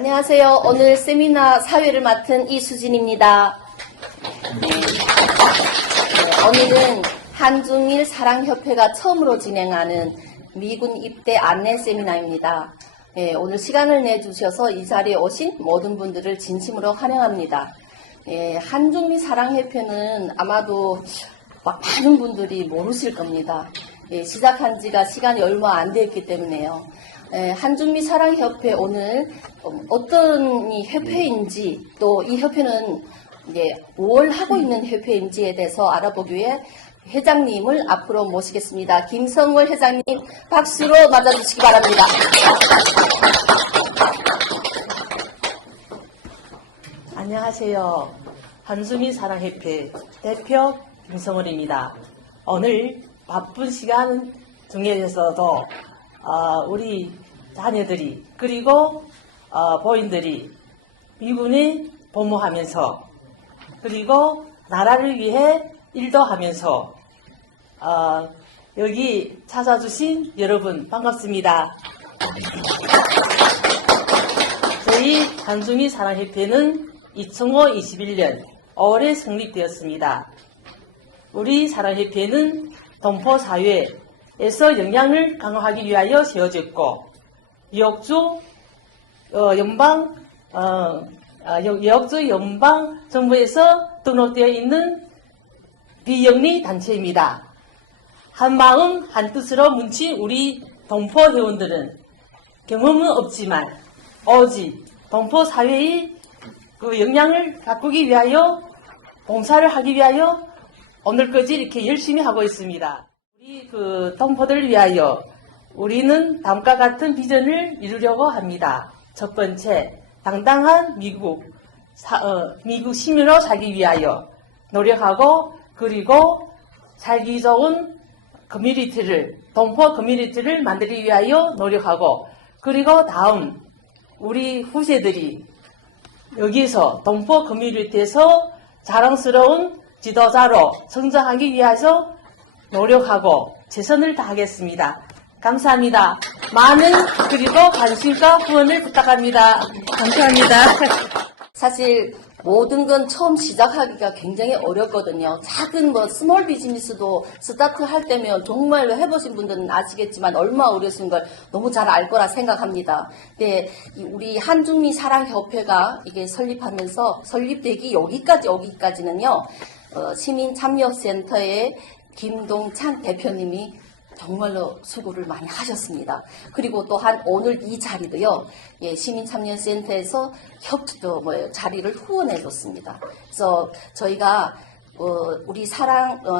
안녕하세요. 오늘 세미나 사회를 맡은 이수진입니다. 오늘은 한중일 사랑협회가 처음으로 진행하는 미군 입대 안내 세미나입니다. 오늘 시간을 내주셔서 이 자리에 오신 모든 분들을 진심으로 환영합니다. 한중일 사랑협회는 아마도 많은 분들이 모르실 겁니다. 시작한 지가 시간이 얼마 안 됐기 때문에요. 한중미 사랑협회 오늘 어떤 이 협회인지 또 이 협회는 뭘 하고 있는 협회인지에 대해서 알아보기 위해 회장님을 앞으로 모시겠습니다. 김성월 회장님 박수로 맞아주시기 바랍니다. 안녕하세요. 한중미 사랑협회 대표 김성월입니다. 오늘 바쁜 시간 중에서도 우리 자녀들이 그리고 부인들이 미군에 복무하면서 그리고 나라를 위해 일도 하면서 여기 찾아주신 여러분 반갑습니다. 저희 한중미 사랑협회는 2021년 5월에 성립되었습니다. 우리 사랑협회는 동포사회에서 역량을 강화하기 위하여 세워졌고 여주 연방 정부에서 등록되어 있는 비영리 단체입니다. 한마음 한뜻으로 뭉친 우리 동포 회원들은 경험은 없지만 오직 동포 사회의 그 역량을 가꾸기 위하여 봉사를 하기 위하여 오늘까지 이렇게 열심히 하고 있습니다. 우리 그 동포들을 위하여 우리는 다음과 같은 비전을 이루려고 합니다. 첫 번째, 당당한 미국 시민으로 살기 위하여 노력하고 그리고 살기 좋은 커뮤니티를 동포 커뮤니티를 만들기 위하여 노력하고 그리고 다음 우리 후세들이 여기서 동포 커뮤니티에서 자랑스러운 지도자로 성장하기 위해서 노력하고 최선을 다하겠습니다. 감사합니다. 많은 그리고 관심과 후원을 부탁합니다. 감사합니다. 사실 모든 건 처음 시작하기가 굉장히 어렵거든요. 작은 스몰 비즈니스도 스타트 할 때면 정말로 해보신 분들은 아시겠지만 얼마 어려운 걸 너무 잘 알 거라 생각합니다. 근데 우리 한중미 사랑협회가 이게 설립되기 여기까지는요. 시민참여센터의 김동찬 대표님이 정말로 수고를 많이 하셨습니다. 그리고 또한 오늘 이 자리도요, 시민참여센터에서 자리를 후원해줬습니다. 그래서 저희가 우리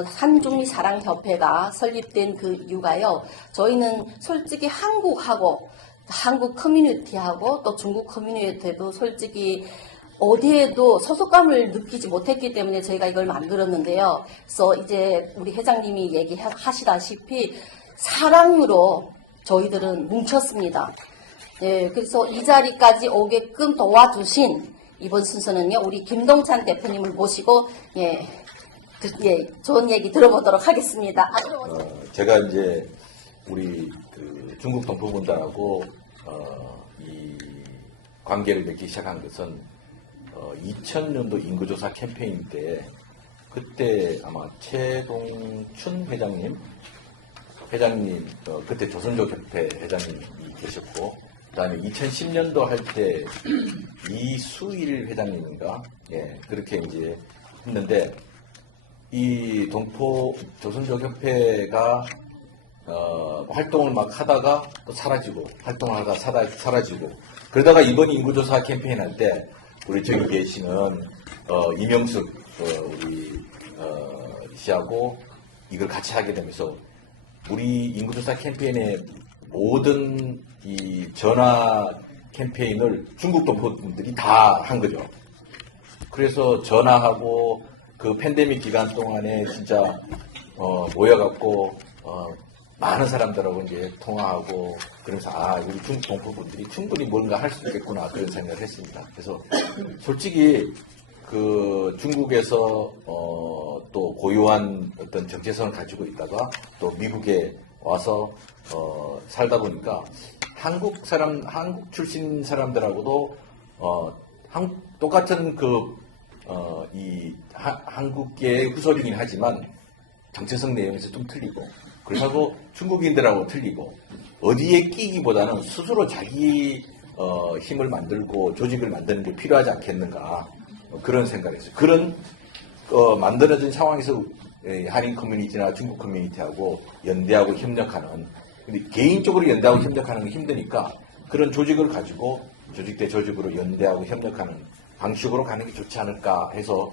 한중미 사랑협회가 설립된 그 이유가요, 저희는 솔직히 한국 커뮤니티하고 또 중국 커뮤니티도 솔직히 어디에도 소속감을 느끼지 못했기 때문에 저희가 이걸 만들었는데요. 그래서 이제 우리 회장님이 얘기하시다시피 사랑으로 저희들은 뭉쳤습니다. 그래서 이 자리까지 오게끔 도와주신 이번 순서는요, 우리 김동찬 대표님을 모시고 좋은 얘기 들어보도록 하겠습니다. 제가 이제 우리 중국 동포분들하고 이 관계를 맺기 시작한 것은 2000년도 인구조사 캠페인 때 그때 아마 최동춘 회장님 그때 조선족협회 회장님이 계셨고 그다음에 2010년도 할 때 이수일 회장님인가 그렇게 이제 했는데 이 동포 조선족협회가 활동을 막 하다가 또 사라지고 활동을 하다가 사라지고 그러다가 이번 인구조사 캠페인 할 때 우리 저기 계시는 이명숙 우리 씨하고 이걸 같이 하게 되면서 우리 인구조사 캠페인의 모든 이 전화 캠페인을 중국 동포분들이 다 한 거죠. 그래서 전화하고 그 팬데믹 기간 동안에 진짜 모여갖고 많은 사람들하고 이제 통화하고 그러면서 우리 중국 동포분들이 충분히 뭔가 할 수 있겠구나 그런 생각을 했습니다. 그래서 솔직히 그 중국에서 또 고유한 어떤 정체성을 가지고 있다가 또 미국에 와서 살다 보니까 한국 출신 사람들하고도 똑같은 한국계의 후손이긴 하지만 정체성 내용에서 좀 틀리고, 그렇다고 중국인들하고 틀리고, 어디에 끼기보다는 스스로 자기 힘을 만들고 조직을 만드는 게 필요하지 않겠는가, 그런 생각을 했어요. 그런 만들어진 상황에서 한인 커뮤니티나 중국 커뮤니티하고 연대하고 협력하는, 근데 개인적으로 연대하고 협력하는 건 힘드니까 그런 조직을 가지고 조직 대 조직으로 연대하고 협력하는 방식으로 가는 게 좋지 않을까 해서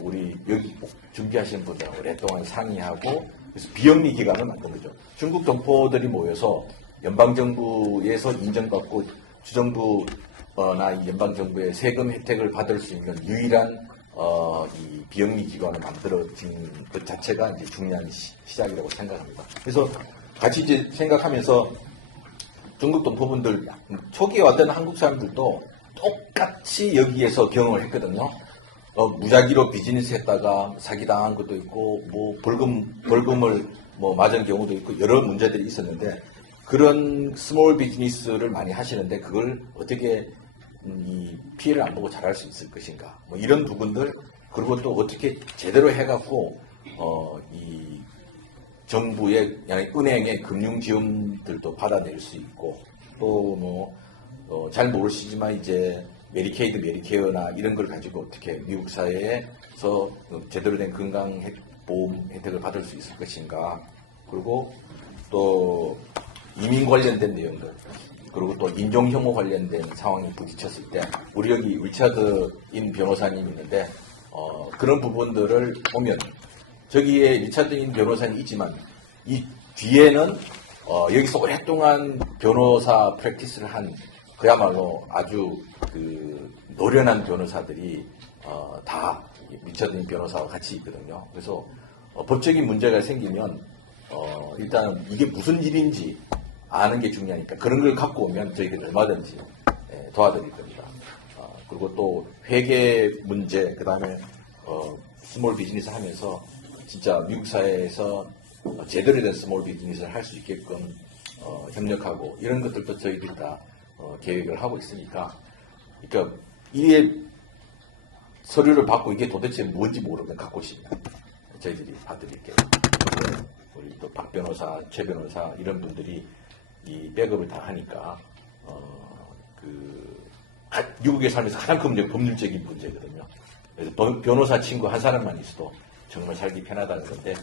우리 여기 준비하시는 분들하고 오랫동안 상의하고, 그래서 비영리 기관을 만든 거죠. 중국 동포들이 모여서 연방정부에서 인정받고 주정부나 이 연방정부의 세금 혜택을 받을 수 있는 유일한 이 비영리 기관을 만들어진 것 자체가 이제 중요한 시작이라고 생각합니다. 그래서 같이 이제 생각하면서 중국 동포분들, 초기에 왔던 한국 사람들도 똑같이 여기에서 경험을 했거든요. 무작위로 비즈니스 했다가 사기당한 것도 있고, 뭐 벌금을 뭐 맞은 경우도 있고, 여러 문제들이 있었는데, 그런 스몰 비즈니스를 많이 하시는데 그걸 어떻게 이 피해를 안 보고 잘할 수 있을 것인가, 뭐 이런 부분들, 그리고 또 어떻게 제대로 해갖고 이 정부의 은행의 금융 지원들도 받아낼 수 있고, 또 뭐 잘 모르시지만 이제 메디케이드, 메디케어나 이런 걸 가지고 어떻게 미국 사회에서 제대로 된 건강보험 혜택을 받을 수 있을 것인가, 그리고 또 이민 관련된 내용들, 그리고 또 인종혐오 관련된 상황이 부딪혔을 때, 우리 여기 리차드 인 변호사님 있는데 그런 부분들을 보면 저기에 리차드 인 변호사님 있지만 이 뒤에는 여기서 오랫동안 변호사 프랙티스를 한 그야말로 아주 노련한 변호사들이 다 리차드 인 변호사와 같이 있거든요. 그래서 법적인 문제가 생기면 일단 이게 무슨 일인지 아는 게 중요하니까 그런 걸 갖고 오면 저희가 얼마든지 도와드릴 겁니다. 그리고 또 회계 문제, 그 다음에 스몰 비즈니스 하면서 진짜 미국 사회에서 제대로 된 스몰 비즈니스를 할 수 있게끔 협력하고, 이런 것들도 저희들이 다 계획을 하고 있으니까, 그러니까 이게 서류를 받고 이게 도대체 뭔지 모르면 갖고 오시면 저희들이 봐드릴게요. 우리 또 박 변호사, 최 변호사 이런 분들이 이 백업을 다 하니까 미국에 살면서 가장 큰 문제가 법률적인 문제거든요. 그래서 변호사 친구 한 사람만 있어도 정말 살기 편하다는 건데,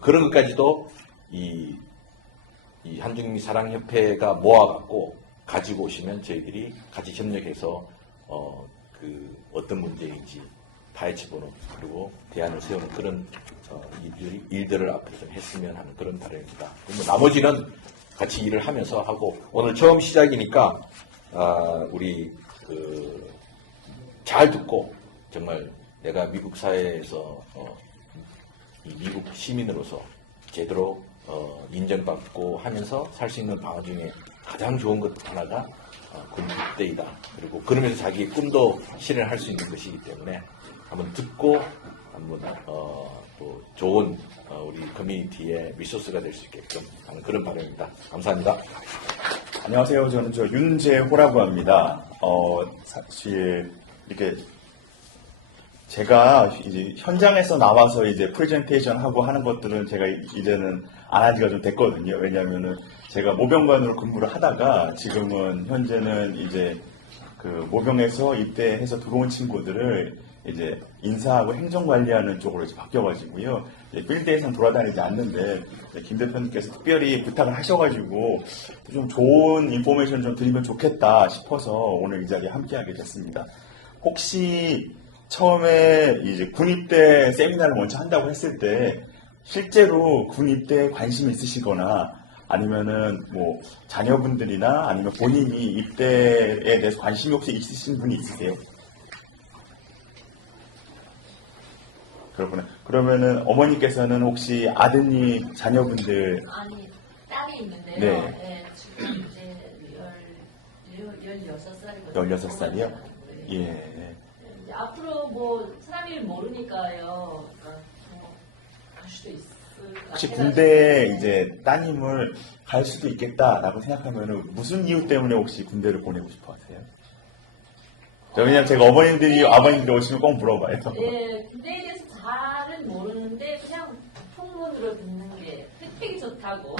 그런 것까지도 이 한중미 사랑협회가 모아갖고 가지고 오시면 저희들이 같이 협력해서 어떤 문제인지 파헤쳐보는, 그리고 대안을 세우는 그런 일들을 앞으로 좀 했으면 하는 그런 바람입니다. 나머지는 같이 일을 하면서 하고, 오늘 처음 시작이니까 우리 잘 듣고, 정말 내가 미국 사회에서 이 미국 시민으로서 제대로 인정받고 하면서 살 수 있는 방안 중에 가장 좋은 것 하나가 군입대이다. 그리고 그러면서 자기의 꿈도 실현할 수 있는 것이기 때문에 한번 듣고 한번 또 좋은 우리 커뮤니티의 리소스가 될 수 있게끔 하는 그런 바람입니다. 감사합니다. 안녕하세요. 저는 윤재호라고 합니다. 사실 이렇게 제가 이제 현장에서 나와서 이제 프레젠테이션 하고 하는 것들은 제가 이제는 안 한 지가 좀 됐거든요. 왜냐하면은 제가 모병관으로 근무를 하다가 지금은 현재는 이제 모병에서 입대해서 들어온 친구들을 이제 인사하고 행정 관리하는 쪽으로 이제 바뀌어가지고요. 필드에선 돌아다니지 않는데 김 대표님께서 특별히 부탁을 하셔가지고 좀 좋은 인포메이션 좀 드리면 좋겠다 싶어서 오늘 이 자리에 함께하게 됐습니다. 혹시 처음에 이제 군입대 세미나를 먼저 한다고 했을 때 실제로 군입대에 관심이 있으시거나 아니면은 뭐 자녀분들이나 아니면 본인이 입대에 대해서 관심이 혹시 있으신 분이 있으세요? 그렇구나. 그러면은 어머니께서는 혹시 아드님 자녀분들 아니 딸이 있는데요. 네. 네, 지금 이제 16살이거든요. 16살이요? 예. 이제 앞으로 뭐 사람이 모르니까요. 그러니까 갈 수도 있을 것 혹시 같아요. 군대에 이제 따님을 갈 수도 있겠다라고 생각하면은 무슨 이유 때문에 혹시 군대를 보내고 싶어 하세요? 왜냐면 제가 아버님들이 오시면 꼭 물어봐요. 예, 군대에 대해서 잘은 모르는데 그냥 풍문으로 듣는 게 혜택이 좋다고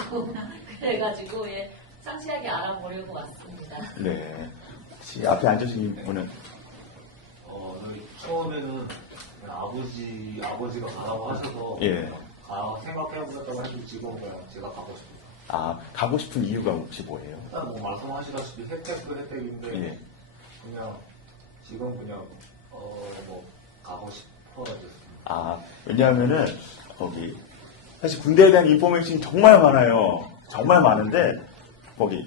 그래가지고 예, 상세하게 알아보려고 왔습니다. 네. 혹시 앞에 앉으신 분은 처음에는 아버지가 가라고 하셔서 예. 생각해보셨다고 해도 지금 그냥 제가 가고 싶습니다. 가고 싶은 이유가 혹시 뭐예요? 일단 뭐 말씀하시다시피 혜택인데 예. 그냥 지금 그냥 뭐 가고 싶어졌습니다. 왜냐하면은 거기 사실 군대에 대한 인포메이션이 정말 많아요. 정말 많은데 거기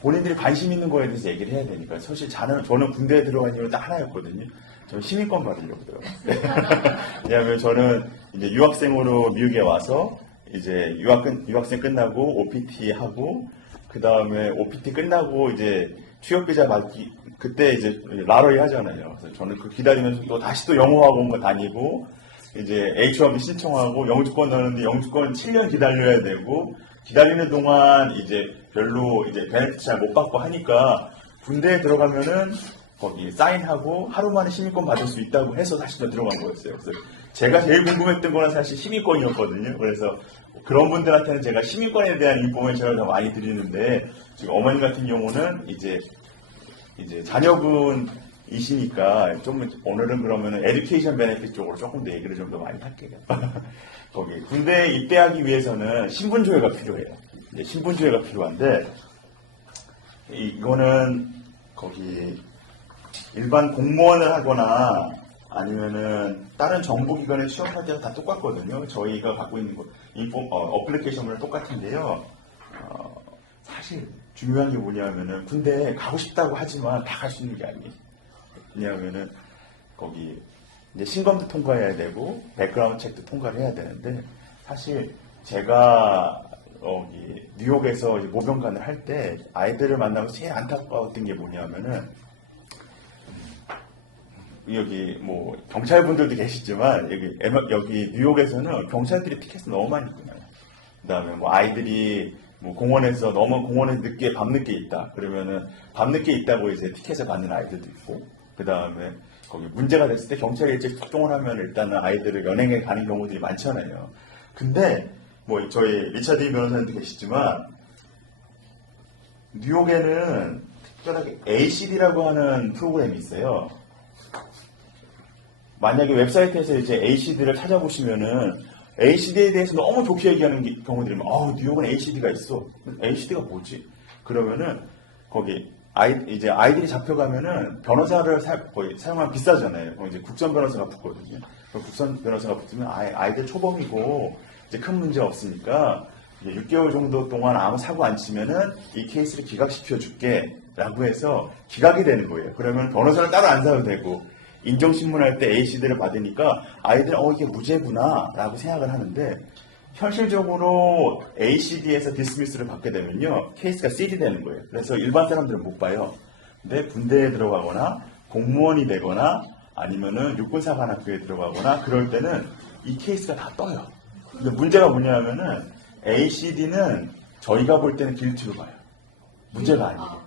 본인들이 관심 있는 거에 대해서 얘기를 해야 되니까 사실 저는 군대에 들어간 이유는 딱 하나였거든요. 저는 시민권 받으려고 들어갔어요. 왜냐하면 저는 이제 유학생으로 미국에 와서 이제 유학생 끝나고 OPT 하고 그 다음에 OPT 끝나고 이제 취업비자 받기 그때 이제 라러리 하잖아요. 그래서 저는 그 기다리면서 또 다시 또 영어학원 다니고 이제 H1B 신청하고 영주권 넣는데 영주권 7년 기다려야 되고 기다리는 동안 이제 별로 이제 베네피트 잘 못 받고 하니까 군대에 들어가면은 거기 사인하고 하루 만에 시민권 받을 수 있다고 해서 다시 또 들어간 거였어요. 그래서 제가 제일 궁금했던 거는 사실 시민권이었거든요. 그래서 그런 분들한테는 제가 시민권에 대한 인포메이션을 더 많이 드리는데 지금 어머니 같은 경우는 이제 자녀분이시니까 좀 오늘은 그러면은 에듀케이션 베네핏 쪽으로 조금 더 얘기를 좀 더 많이 할게요. 거기 군대에 입대하기 위해서는 신분조회가 필요해요. 신분조회가 필요한데 이거는 거기 일반 공무원을 하거나 아니면은 다른 정보기관에 취업할 때가 다 똑같거든요. 저희가 갖고 있는 어플리케이션은 똑같은데요. 사실 중요한 게 뭐냐면은 군대에 가고 싶다고 하지만 다 갈 수 있는 게 아니에요. 왜냐하면은 거기 이제 신검도 통과해야 되고 백그라운드 체크도 통과를 해야 되는데 사실 제가 뉴욕에서 모병관을 할 때 아이들을 만나면서 제일 안타까웠던 게 뭐냐면은 여기 뭐 경찰분들도 계시지만 여기 뉴욕에서는 경찰들이 티켓을 너무 많이 끊어요. 그다음에 뭐 아이들이 뭐 공원에서 너무 공원에 밤늦게 있다 그러면은 밤늦게 있다고 이제 티켓을 받는 아이들도 있고 그다음에 거기 문제가 됐을 때 경찰이 일찍 출동을 하면 일단은 아이들을 연행에 가는 경우들이 많잖아요. 근데 뭐 저희 리차드 변호사님도 계시지만 뉴욕에는 특별하게 ACD라고 하는 프로그램이 있어요. 만약에 웹사이트에서 이제 ACD를 찾아보시면은 ACD에 대해서 너무 좋게 얘기하는 경우들이 뉴욕은 ACD가 있어. ACD가 뭐지? 그러면은 거기 아이들이 잡혀가면은 변호사를 거의 사용하면 비싸잖아요. 이제 국선 변호사가 붙거든요. 국선 변호사가 붙으면 아이들 초범이고 이제 큰 문제 없으니까 이제 6개월 정도 동안 아무 사고 안 치면은 이 케이스를 기각시켜 줄게라고 해서 기각이 되는 거예요. 그러면 변호사를 따로 안 사도 되고 인정신문할 때 ACD를 받으니까 아이들은 이게 무죄구나 라고 생각을 하는데 현실적으로 ACD에서 디스미스를 받게 되면요 케이스가 실이 되는 거예요. 그래서 일반 사람들은 못 봐요. 근데 군대에 들어가거나 공무원이 되거나 아니면은 육군사관학교에 들어가거나 그럴 때는 이 케이스가 다 떠요. 근데 문제가 뭐냐면은 ACD는 저희가 볼 때는 길티로 봐요. 문제가 아니에요.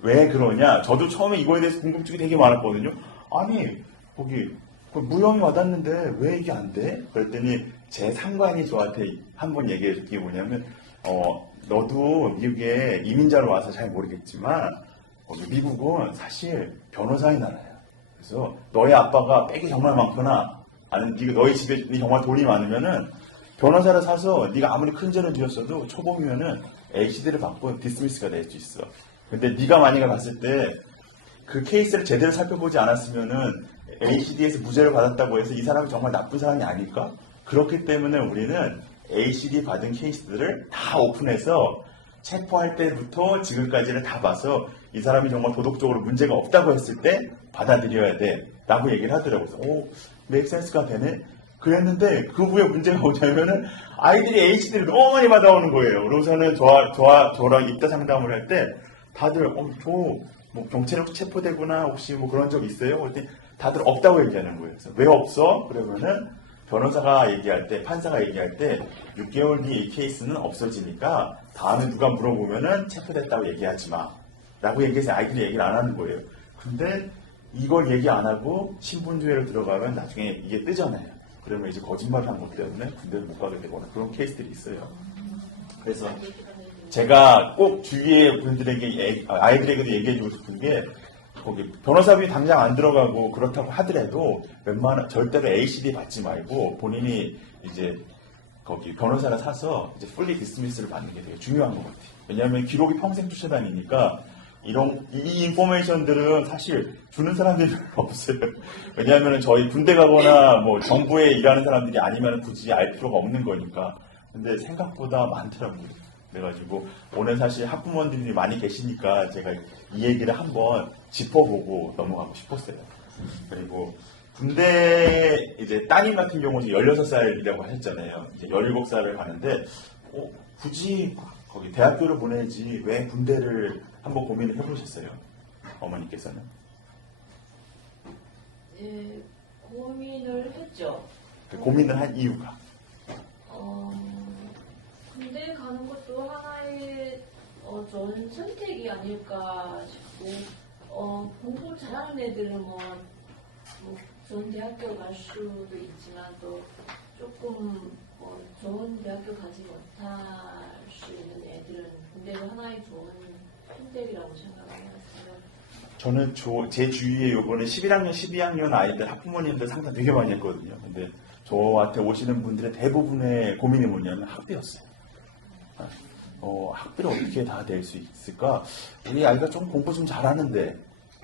왜 그러냐? 저도 처음에 이거에 대해서 궁금증이 되게 많았거든요. 아니, 거기 무형이 와닿는데 왜 이게 안 돼? 그랬더니 제 상관이 저한테 한 번 얘기해 준 게 뭐냐면 너도 미국에 이민자로 와서 잘 모르겠지만 미국은 사실 변호사의 나라야. 그래서 너희 아빠가 빽이 정말 많거나 아니면 너희 집에 정말 돈이 많으면은 변호사를 사서 네가 아무리 큰 죄를 지었어도 초범이면은 ACD를 받고 디스미스가 될 수 있어. 근데 네가 만약에 봤을 때 그 케이스를 제대로 살펴보지 않았으면은 ACD에서 무죄를 받았다고 해서 이 사람이 정말 나쁜 사람이 아닐까? 그렇기 때문에 우리는 ACD 받은 케이스들을 다 오픈해서 체포할 때부터 지금까지를 다 봐서 이 사람이 정말 도덕적으로 문제가 없다고 했을 때 받아들여야 돼 라고 얘기를 하더라고요. 그래서 맥센스가 되네? 그랬는데 그 후에 문제가 뭐냐면은 아이들이 ACD를 너무 많이 받아오는 거예요. 그러고서는 저랑 입대 상담을 할 때 다들 뭐 경찰에 체포되거나 혹시 뭐 그런 적 있어요? 그랬더니 다들 없다고 얘기하는 거예요. 그래서 왜 없어? 그러면은 변호사가 얘기할 때, 판사가 얘기할 때 6개월 뒤에 이 케이스는 없어지니까 다음에 누가 물어보면은 체포됐다고 얘기하지 마 라고 얘기해서 아이들이 얘기를 안 하는 거예요. 근데 이걸 얘기 안 하고 신분조회를 들어가면 나중에 이게 뜨잖아요. 그러면 이제 거짓말을 한 것 때문에 군대를 못 가게 되거나 그런 케이스들이 있어요. 그래서 제가 꼭 주위의 분들에게 아이들에게도 얘기해주고 싶은 게 거기 변호사비 당장 안 들어가고 그렇다고 하더라도 웬만한 절대로 ACD 받지 말고 본인이 이제 거기 변호사를 사서 이제 풀리 디스미스를 받는 게 되게 중요한 것 같아요. 왜냐하면 기록이 평생 쫓아다니니까 이 인포메이션들은 사실 주는 사람들이 별로 없어요. 왜냐하면 저희 군대 가거나 뭐 정부에 일하는 사람들이 아니면 굳이 알 필요가 없는 거니까. 근데 생각보다 많더라고요. 그래가지고 오늘 사실 학부모님들이 많이 계시니까 제가 이 얘기를 한번 짚어보고 넘어가고 싶었어요. 그리고 군대 이제 따님 같은 경우는 16살이라고 하셨잖아요. 이제 17살을 가는데 굳이 거기 대학교를 보내지 왜 군대를 한번 고민을 해보셨어요? 어머니께서는? 예, 고민을 했죠. 그 고민을 한 이유가? 군대 가는 것도 하나의 좋은 선택이 아닐까 싶고, 공부 잘하는 애들은 뭐 좋은 대학교 갈 수도 있지만 또 조금 좋은 대학교 가지 못할 수 있는 애들은 군대가 하나의 좋은 선택이라고 생각해요. 저는 제 주위에 요번에 11학년, 12학년 아이들 학부모님들 상담 되게 많이 했거든요. 근데 저한테 오시는 분들의 대부분의 고민이 뭐냐면 학비였어요. 학비를 어떻게 다 낼 수 있을까? 우리 아이가 좀 공부 좀 잘하는데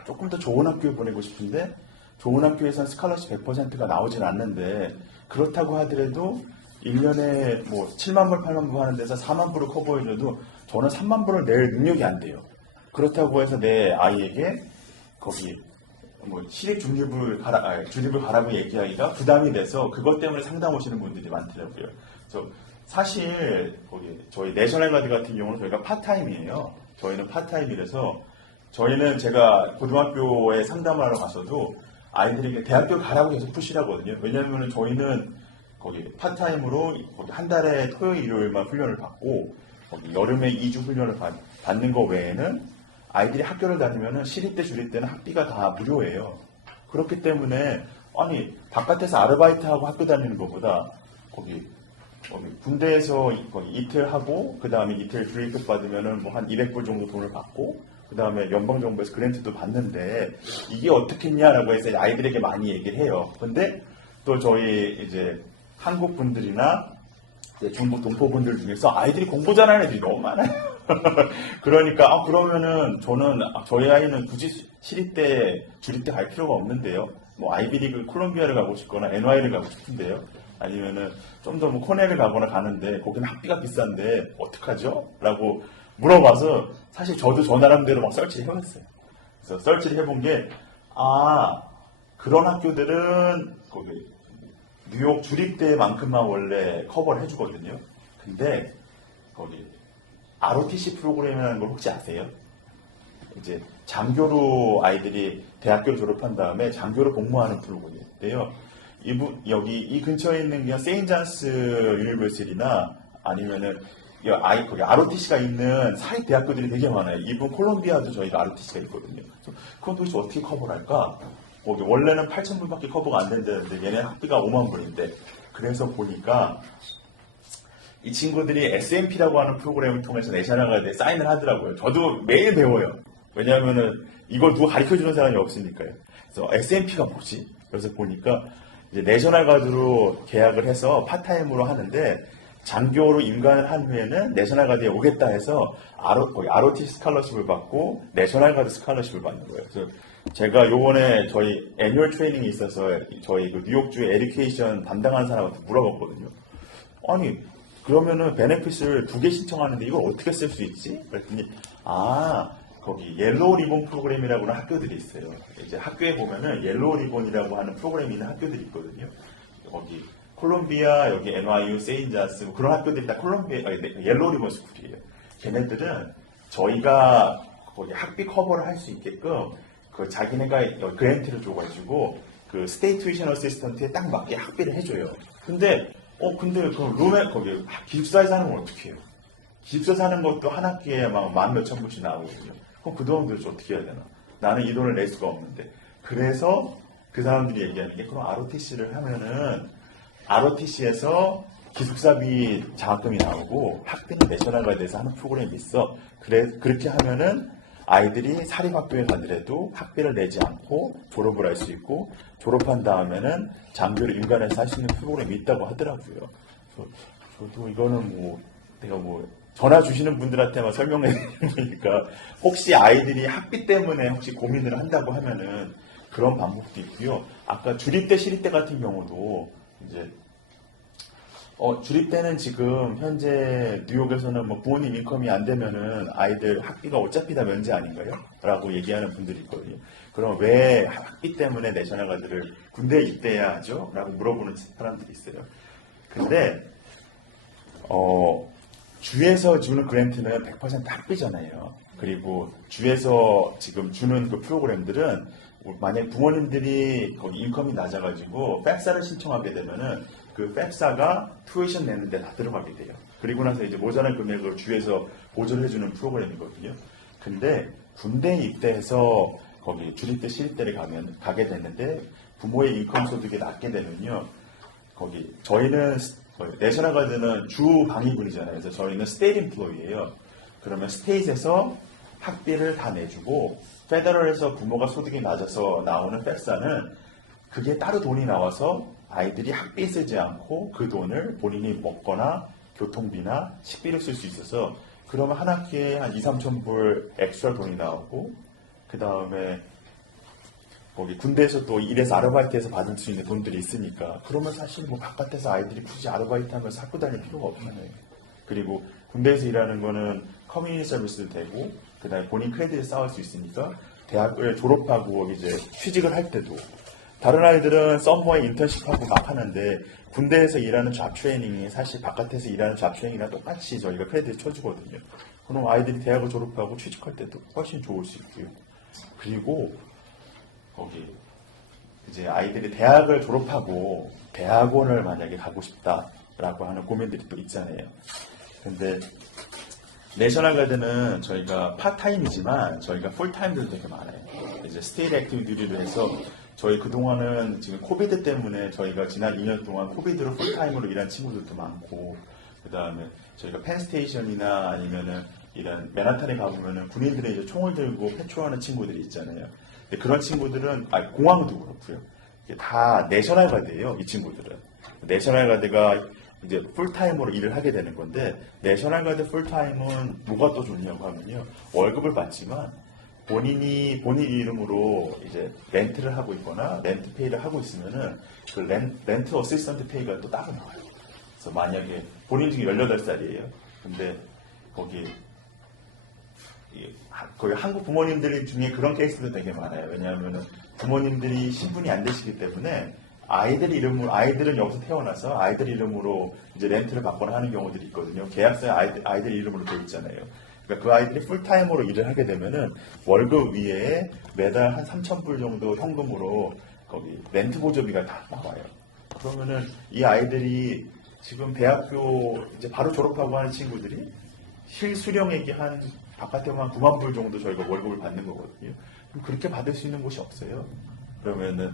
조금 더 좋은 학교에 보내고 싶은데 좋은 학교에서는 스칼러십 100%가 나오진 않는데 그렇다고 하더라도 1년에 뭐 7만 불, 8만 불 하는 데서 4만 불을 커버해줘도 저는 3만 불을 낼 능력이 안 돼요. 그렇다고 해서 내 아이에게 거기 뭐 시립 중립을 주립을 가라고 얘기하기가 부담이 돼서 그것 때문에 상담 오시는 분들이 많더라고요. 사실 거기 저희 내셔널 가드 같은 경우는 저희가 파타임이에요. 저희는 파타임이라서 저희는 제가 고등학교에 상담을 하러 가서도 아이들에게 대학교 가라고 계속 푸시하거든요. 왜냐하면 저희는 거기 파타임으로 거기 한 달에 토요일, 일요일만 훈련을 받고 거기 여름에 2주 훈련을 받는 거 외에는 아이들이 학교를 다니면은 시립대, 주립대는 학비가 다 무료예요. 그렇기 때문에 아니 바깥에서 아르바이트하고 학교 다니는 것보다 거기 군대에서 거기 이틀 하고 그 다음에 이틀 브레이크 받으면은 뭐 한 200불 정도 돈을 받고 그 다음에 연방정부에서 그랜트도 받는데 이게 어떻겠냐라고 해서 아이들에게 많이 얘기를 해요. 근데 또 저희 이제 한국 분들이나 중국 동포분들 중에서 아이들이 공부 잘하는 애들이 너무 많아요. 그러니까 그러면은 저희 아이는 굳이 시립대, 주립대 갈 필요가 없는데요. 뭐 아이비리그 콜롬비아를 가고 싶거나 NY를 가고 싶은데요. 아니면은 좀 더 뭐 코넬을 가거나 가는데 거기는 학비가 비싼데 어떡하죠? 라고 물어봐서 사실 저도 저 나름대로 막 설치를 해봤어요. 그래서 설치를 해본 게 그런 학교들은 거기 뉴욕 주립대만큼만 원래 커버를 해주거든요. 근데 거기 ROTC 프로그램이라는 걸 혹시 아세요? 이제 장교로 아이들이 대학교를 졸업한 다음에 장교로 복무하는 프로그램인데요. 여기 이 근처에 있는 그냥 세인트존스 유니버시티나 아니면은 거기 ROTC가 있는 사립 대학교들이 되게 많아요. 이분 콜롬비아도 저희가 ROTC가 있거든요. 그건 도대체 어떻게 커버를 할까? 거기 원래는 8,000불밖에 커버가 안 된다는데 얘네 학비가 5만 불인데 그래서 보니까 이 친구들이 SMP라고 하는 프로그램을 통해서 내셔널 가드에 사인을 하더라고요. 저도 매일 배워요. 왜냐하면은 이걸 누가 가르쳐주는 사람이 없으니까요. 그래서 SMP가 뭐지? 그래서 보니까 이제 내셔널 가드로 계약을 해서 파타임으로 하는데 장교로 임관을 한 후에는 내셔널 가드에 오겠다 해서 ROT 스칼러십을 받고 내셔널 가드 스칼러십을 받는 거예요. 그래서 제가 요번에 저희 애뉴얼 트레이닝이 있어서 저희 그 뉴욕주 에듀케이션 담당하는 사람한테 물어봤거든요. 아니 그러면은 베네핏을 2개 신청하는데 이걸 어떻게 쓸 수 있지? 그랬더니 거기 옐로우 리본 프로그램이라고 하는 학교들이 있어요. 이제 학교에 보면은 옐로우 리본이라고 하는 프로그램이 있는 학교들이 있거든요. 거기 콜롬비아, 여기 NYU, 세인트존스 뭐 그런 학교들이 다 옐로우 리본 스쿨이에요. 걔네들은 저희가 거기 학비 커버를 할 수 있게끔 그 자기네가 그랜트를 줘가지고 그 스테이트 튜이션 어시스턴트에 딱 맞게 학비를 해줘요. 근데 그 룸에 거기 기숙사에 사는 건 어떻게 해요? 기숙사 사는 것도 한 학기에 막 10,000몇천 불씩 나오거든요. 그럼 그 돈들을 어떻게 해야 되나? 나는 이 돈을 낼 수가 없는데. 그래서 그 사람들이 얘기하는 게 그럼 ROTC를 하면은 ROTC에서 기숙사비 장학금이 나오고 학비는 내셔널가에 대해서 하는 프로그램이 있어. 그렇게 하면은 아이들이 사립학교에 가더라도 학비를 내지 않고 졸업을 할 수 있고 졸업한 다음에는 장교를 인간에서 할 수 있는 프로그램이 있다고 하더라고요. 그래서 저도 이거는 뭐 내가 뭐 전화 주시는 분들한테만 설명해 드리니까 혹시 아이들이 학비 때문에 혹시 고민을 한다고 하면은 그런 방법도 있고요. 아까 주립대 시립대 같은 경우도 이제 주립대는 지금 현재 뉴욕에서는 뭐 부모님 인컴이 안 되면은 아이들 학비가 어차피 다 면제 아닌가요? 라고 얘기하는 분들이 있거든요. 그럼 왜 학비 때문에 내셔널가드를 군대에 입대해야 하죠? 라고 물어보는 사람들이 있어요. 근데 주에서 주는 그랜트는 100% 학비잖아요. 그리고 주에서 지금 주는 그 프로그램들은 만약 부모님들이 거기 인컴이 낮아가지고 팹사를 신청하게 되면은 그 팹사가 튜이션 내는데 다 들어가게 돼요. 그리고 나서 이제 모자란 금액을 주에서 보조를 해주는 프로그램이거든요. 근데 군대에 입대해서 거기 주립대 시립대를 가게 되는데 부모의 인컴 소득이 낮게 되면요. 거기 저희는 내셔널가드는 주 방위군이잖아요. 그래서 저희는 스테이트 임플로이예요. 그러면 스테이트에서 학비를 다 내주고 페더럴에서 부모가 소득이 낮아서 나오는 팹사는 그게 따로 돈이 나와서 아이들이 학비에 쓰지 않고 그 돈을 본인이 먹거나 교통비나 식비를 쓸 수 있어서 그러면 한 학기에 한 2, 3천 불 엑스트라 돈이 나오고 그 다음에 거기 군대에서 또 일해서 아르바이트해서 받을 수 있는 돈들이 있으니까 그러면 사실 뭐 바깥에서 아이들이 굳이 아르바이트 하면서 학교 다닐 필요가 없잖아요. 그리고 군대에서 일하는 거는 커뮤니티 서비스도 되고 그 다음에 본인 크레딧을 쌓을 수 있으니까 대학을 졸업하고 이제 취직을 할 때도 다른 아이들은 썸머에 인턴십하고 막 하는데 군대에서 일하는 잡 트레이닝이 사실 바깥에서 일하는 잡 트레이닝이랑 똑같이 저희가 크레딧을 쳐주거든요. 그럼 아이들이 대학을 졸업하고 취직할 때도 훨씬 좋을 수 있고요. 그리고 거기 이제 아이들이 대학을 졸업하고 대학원을 만약에 가고 싶다라고 하는 고민들이 또 있잖아요. 근데 내셔널가드는 저희가 파타임이지만 저희가 풀타임들도 되게 많아요. 이제 스테이트 액티비티를 해서 저희 그동안은 지금 코비드 때문에 저희가 지난 2년 동안 코비드로 풀타임으로 일한 친구들도 많고 그 다음에 저희가 펜스테이션이나 아니면은 이런 맨하탄에 가보면은 군인들이 이제 총을 들고 패트롤하는 친구들이 있잖아요. 근데 그런 친구들은 공항도 그렇고요. 이게 다 내셔널가드예요. 이 친구들은 내셔널가드가 이제 풀타임으로 일을 하게 되는 건데 내셔널가드 풀타임은 뭐가 또 좋냐고 하면요. 월급을 받지만 본인 이름으로 이제 렌트를 하고 있거나 렌트 페이를 하고 있으면은 그 렌트 어시스턴트 페이가 또 따로 나와요. 그래서 만약에 본인 중에 18살이에요. 근데 거기 한국 부모님들 중에 그런 케이스도 되게 많아요. 왜냐하면 부모님들이 신분이 안 되시기 때문에 아이들은 여기서 태어나서 아이들 이름으로 이제 렌트를 받거나 하는 경우들이 있거든요. 계약서에 아이들 이름으로 되어 있잖아요. 그러니까 그 아이들이 풀타임으로 일을 하게 되면은 월급 위에 매달 한 3,000불 정도 현금으로 거기 렌트 보조비가 다 나와요. 그러면은 이 아이들이 지금 대학교 이제 바로 졸업하고 하는 친구들이 실수령액이 한 바깥에 한 9만 불 정도 저희가 월급을 받는 거거든요. 그럼 그렇게 받을 수 있는 곳이 없어요. 그러면은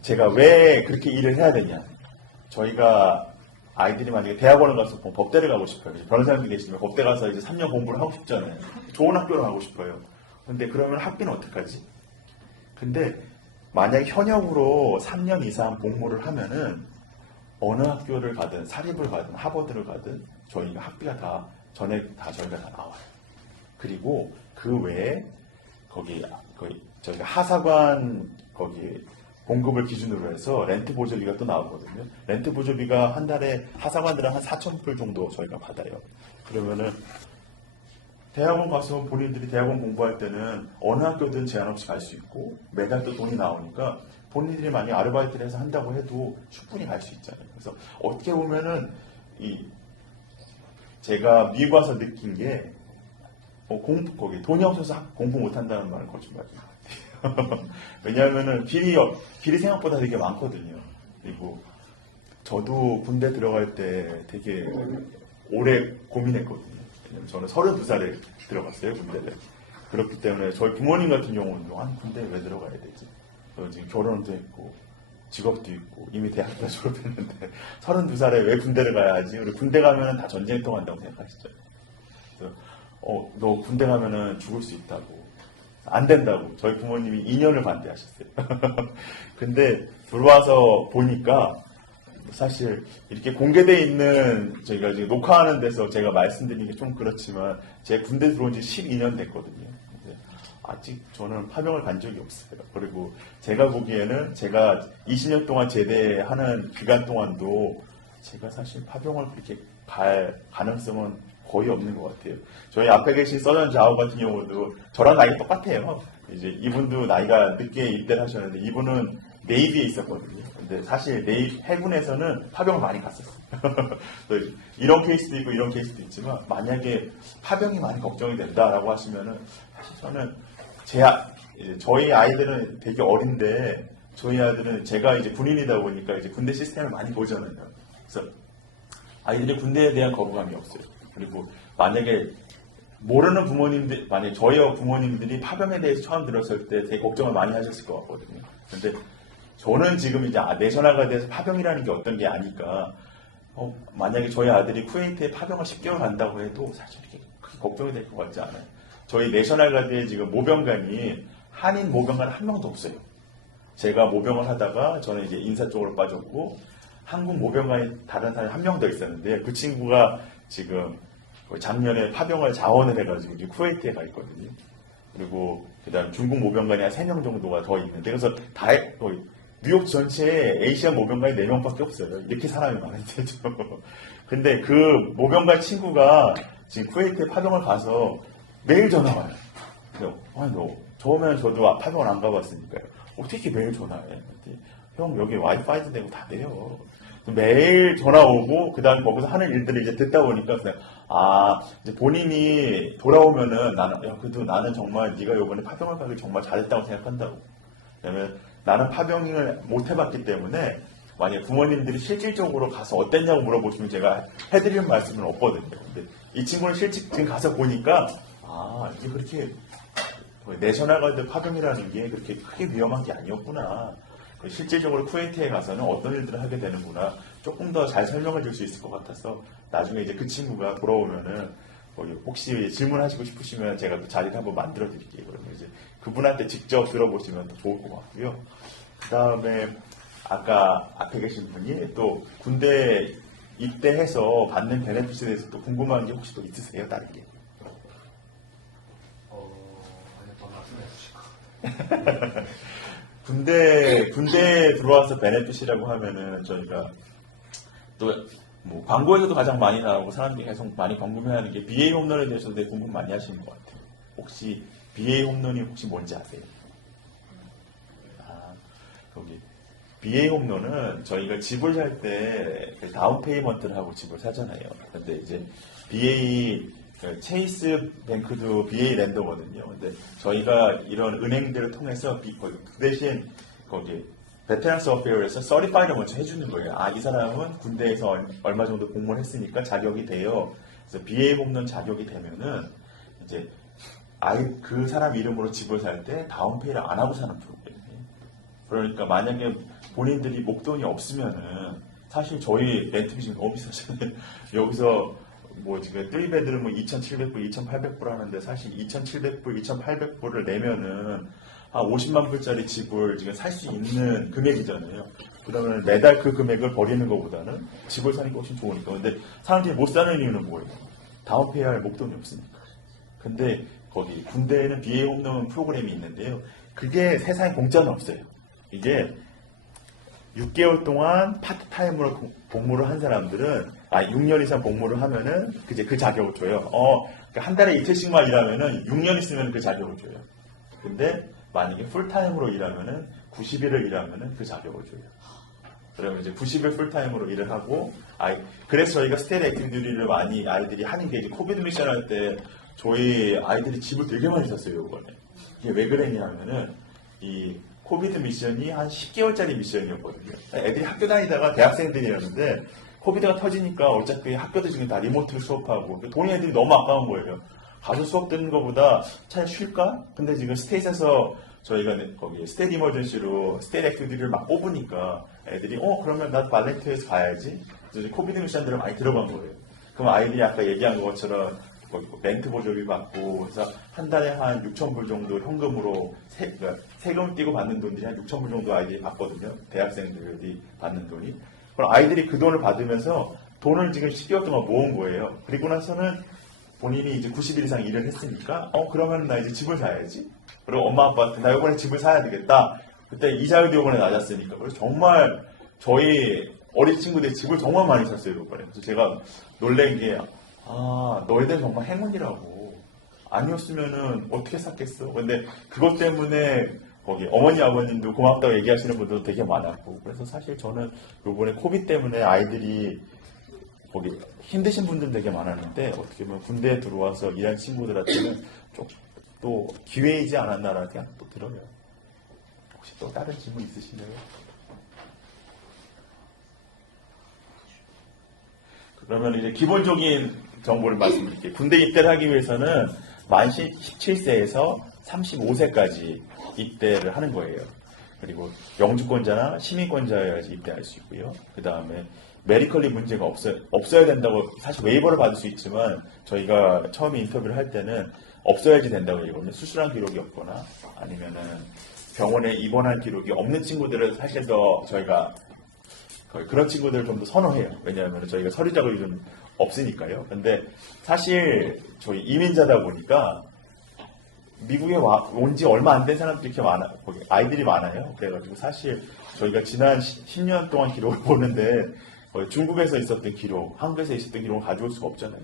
제가 왜 그렇게 일을 해야 되냐? 저희가 아이들이 만약에 대학원을 가서 법대를 가고 싶어요. 변호사님이 계시면 법대 가서 이제 3년 공부를 하고 싶잖아요. 좋은 학교를 가고 싶어요. 근데 그러면 학비는 어떡하지? 근데 만약 현역으로 3년 이상 복무를 하면은 어느 학교를 가든 사립을 가든 하버드를 가든 저희가 학비가 다 전액 다 저희가 다 나와요. 그리고 그 외에 거기 저희가 하사관 거기 공급을 기준으로 해서 렌트 보조비가 또 나오거든요. 렌트 보조비가 한 달에 하사관들은 한 4,000불 정도 저희가 받아요. 그러면은 대학원 가서 본인들이 대학원 공부할 때는 어느 학교든 제한 없이 갈 수 있고 매달 또 돈이 나오니까 본인들이 만약 아르바이트를 해서 한다고 해도 충분히 갈 수 있잖아요. 그래서 어떻게 보면은 제가 미국 와서 느낀 게 거기 돈이 없어서 공부 못한다는 말은 거짓말이에요. 왜냐하면은 길이 생각보다 되게 많거든요. 그리고 저도 군대 들어갈 때 되게 오래 고민했거든요. 왜냐면 저는 32살에 들어갔어요, 군대를. 그렇기 때문에 저희 부모님 같은 경우는 아니 군대 왜 들어가야 되지? 지금 결혼도 했고 직업도 있고 이미 대학도 졸업했는데 32살에 왜 군대를 가야 하지? 우리 군대 가면은 다 전쟁터 간다고 생각하시죠? 그래서 너 군대 가면은 죽을 수 있다고. 안 된다고. 저희 부모님이 2년을 반대하셨어요. 근데 들어와서 보니까 사실 이렇게 공개되어 있는 저희가 지금 녹화하는 데서 제가 말씀드리는 게 좀 그렇지만 제 군대 들어온 지 12년 됐거든요. 근데 아직 저는 파병을 간 적이 없어요. 그리고 제가 보기에는 제가 20년 동안 제대하는 기간 동안도 제가 사실 파병을 그렇게 갈 가능성은 거의 없는 것 같아요. 저희 앞에 계신 서전 자오 같은 경우도 저랑 나이가 똑같아요. 이제 이분도 나이가 늦게 입대를 하셨는데 이분은 네이비에 있었거든요. 근데 사실 해군에서는 파병을 많이 갔었어요. 이런 케이스도 있고 이런 케이스도 있지만 만약에 파병이 많이 걱정이 된다라고 하시면은 사실 저는 저희 아이들은 되게 어린데 저희 아이들은 제가 이제 군인이다 보니까 이제 군대 시스템을 많이 보잖아요. 그래서 아이들이 군대에 대한 거부감이 없어요. 그리고 만약에 모르는 부모님들, 만약에 저희 부모님들이 파병에 대해서 처음 들었을 때 되게 걱정을 많이 하셨을 것 같거든요. 근데 저는 지금 이제 내셔널 가드에서 파병이라는 게 어떤 게 아니까 만약에 저희 아들이 쿠웨이트에 파병을 10개월 간다고 해도 사실 이렇게 크게 걱정이 될 것 같지 않아요. 저희 내셔널 가드에 지금 모병관이 한인 모병관 한 명도 없어요. 제가 모병을 하다가 저는 이제 인사 쪽으로 빠졌고 한국 모병관이 다른 사람이 한 명 더 있었는데 그 친구가 지금 작년에 파병을 자원을 해가지고 이제 쿠웨이트에 가 있거든요. 그리고 그다음 중국 모병관이 한 3명 정도가 더 있는데 그래서 거의 뉴욕 전체에 에이시안 모병관이 4명밖에 없어요. 이렇게 사람이 많은데. 근데 그 모병관 친구가 지금 쿠웨이트에 파병을 가서 매일 전화 와요. 너 처음에는 저도 파병을 안 가봤으니까요. 어떻게 매일 전화해? 형 여기 와이파이도 되고 다 돼요. 매일 전화 오고 그다음 거기서 하는 일들을 이제 듣다 보니까 그냥 이제 본인이 돌아오면은 그래도 나는 정말 네가 이번에 파병을 가길 정말 잘했다고 생각한다고. 왜냐면 나는 파병을 못 해봤기 때문에 만약 부모님들이 실질적으로 가서 어땠냐고 물어보시면 제가 해드리는 말씀은 없거든요. 근데 이 친구는 실제 지금 가서 보니까 이게 그렇게 내셔널 가드 파병이라는 게 그렇게 크게 위험한 게 아니었구나. 실질적으로 쿠웨이트에 가서는 어떤 일들을 하게 되는구나. 조금 더 잘 설명해 줄 수 있을 것 같아서 나중에 이제 그 친구가 돌아오면은 혹시 질문하시고 싶으시면 제가 또 자리를 한번 만들어 드릴게요. 그러면 이제 그분한테 직접 들어보시면 더 좋을 것 같고요. 그 다음에 아까 앞에 계신 분이 또 군대 입대해서 받는 베네핏에 대해서 또 궁금한 게 혹시 또 있으세요? 다른 게? 아니, 더 말씀해 주시고. 군대에 들어와서 베네핏이라고 하면은 저희가 또 뭐 광고에서도 가장 많이 나오고 사람들이 계속 많이 궁금해하는 게 BA 홈런에 대해서도 되게 궁금 많이 하시는 것 같아요. 혹시 BA 홈런이 혹시 뭔지 아세요? 거기 BA 홈런은 저희가 집을 살 때 다운 페이먼트를 하고 집을 사잖아요. 근데 이제 BA 체이스 뱅크도 BA 랜더거든요. 근데 저희가 이런 은행들을 통해서 그 대신 거기 베테랑스 어페어에서 서리파이를 먼저 해주는 거예요. 이 사람은 군대에서 얼마 정도 공부를 했으니까 자격이 돼요. 그래서 BA 홈런 자격이 되면은 이제 그 사람 이름으로 집을 살 때 다운페이를 안 하고 사는 프로그램이에요. 그러니까 만약에 본인들이 목돈이 없으면은 사실 저희 렌트 비중이 너무 비싸잖아요. 여기서 뭐 지금 3베드룸은 2,700불, 2,800불 하는데 사실 2,700불, 2,800불을 내면은 한 50만 불짜리 집을 지금 살 수 있는 금액이잖아요. 그러면 매달 그 금액을 버리는 것보다는 집을 사는 게 훨씬 좋으니까. 근데 사람들이 못 사는 이유는 뭐예요? 다운페이 할 목돈이 없으니까. 근데 거기 군대에는 BA 홈런 프로그램이 있는데요. 그게 세상에 공짜는 없어요. 이게 6개월 동안 파트타임으로 복무를 한 사람들은 6년 이상 복무를 하면은 이제 그 자격을 줘요. 그러니까 한 달에 이틀씩만 일하면은 6년 있으면 그 자격을 줘요. 근데 만약에 풀타임으로 일하면은 90일을 일하면은 그 자격을 줘요. 그러면 이제 90일 풀타임으로 일을 하고 그래서 저희가 스테이 액티비티를 많이 아이들이 하는 게 이제 코비드 미션 할 때 저희 아이들이 집을 되게 많이 샀어요. 이번에 이게 왜 그랬냐면은 이 코비드 미션이 한 10개월짜리 미션이었거든요. 애들이 학교 다니다가 대학생들이었는데 코비드가 터지니까 어차피 학교도 지금 다 리모트로 수업하고 돈이 애들이 너무 아까운 거예요. 가서 수업 듣는 것보다 차라리 쉴까? 근데 지금 스테이트에서 저희가 거기 스테이트 이머전시로 스테이트 액티비티를 막 뽑으니까 애들이 그러면 나 발레트에서 가야지. 그래서 코비드 미션들을 많이 들어간 거예요. 그럼 아이들이 아까 얘기한 것처럼 렌트 보조비 받고 그래서 한 달에 한 6,000불 정도 현금으로 그러니까 세금 떼고 받는 돈들이 한 6,000불 정도 아이들이 받거든요. 대학생들이 받는 돈이. 그럼 아이들이 그 돈을 받으면서 돈을 지금 10개월 동안 모은 거예요. 그리고 나서는 본인이 이제 90일 이상 일을 했으니까 그러면 나 이제 집을 사야지. 그리고 엄마 아빠한테 나 이번에 집을 사야 되겠다. 그때 이자율도 이번에 낮았으니까. 그래서 정말 저희 어린 친구들이 집을 정말 많이 샀어요 이번에. 그래서 제가 놀란 게 너희들 정말 행운이라고. 아니었으면은 어떻게 샀겠어. 근데 그것 때문에 거기 어머니 아버님도 고맙다고 얘기하시는 분들도 되게 많았고. 그래서 사실 저는 이번에 코비드 때문에 아이들이 거기 힘드신 분들 되게 많았는데 어떻게 보면 군대에 들어와서 일한 친구들한테는 좀 또 기회이지 않았나라는 생각 또 들어요. 혹시 또 다른 질문 있으시나요? 그러면 이제 기본적인 정보를 말씀드릴게요. 군대 입대를 하기 위해서는 만 17세에서 35세까지 입대를 하는 거예요. 그리고 영주권자나 시민권자여야지 입대할 수 있고요. 그 다음에 메디컬리 문제가 없어야 된다고 사실 웨이버를 받을 수 있지만 저희가 처음에 인터뷰를 할 때는 없어야지 된다고 얘기하거든요. 수술한 기록이 없거나 아니면은 병원에 입원할 기록이 없는 친구들은 사실 더 저희가 그런 친구들을 좀 더 선호해요. 왜냐하면 저희가 서류 자격이 좀 없으니까요. 근데 사실 저희 이민자다 보니까 미국에 온 지 얼마 안 된 사람들이 이렇게 거기 아이들이 많아요. 그래가지고 사실 저희가 지난 10년 동안 기록을 보는데 중국에서 있었던 기록, 한국에서 있었던 기록을 가져올 수가 없잖아요.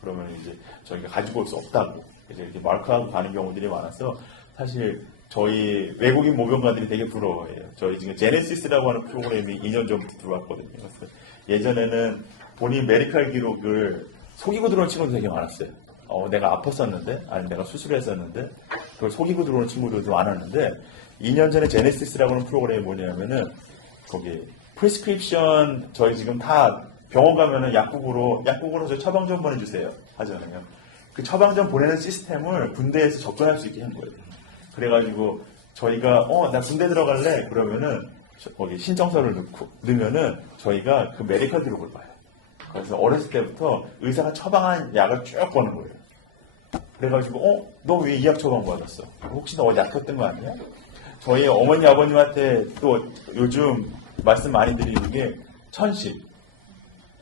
그러면 이제 저희가 가지고 올 수 없다고 이제 이렇게 마크하고 가는 경우들이 많아서 사실 저희 외국인 모병관들이 되게 부러워해요. 저희 지금 제네시스라고 하는 프로그램이 2년 전부터 들어왔거든요. 그래서 예전에는 본인 메디컬 기록을 속이고 들어온 친구도 되게 많았어요. 내가 아팠었는데, 아니 내가 수술을 했었는데, 그걸 속이고 들어오는 친구들도 많았는데, 2년 전에 제네시스라고 하는 프로그램이 뭐냐면은, 거기, 프리스크립션, 저희 지금 다 병원 가면은 약국으로 저 처방 좀 보내주세요. 하잖아요. 그 처방 좀 보내는 시스템을 군대에서 접근할 수 있게 한 거예요. 그래가지고, 저희가, 나 군대 들어갈래? 그러면은, 거기 신청서를 넣으면은, 저희가 그 메디컬 기록을 봐요. 그래서 어렸을 때부터 의사가 처방한 약을 쭉 보는 거예요. 그래가지고 너 왜 이 약 처방 받았어? 혹시 너 어디 약했던 거 아니야? 저희 어머니 아버님한테 또 요즘 말씀 많이 드리는 게 천식.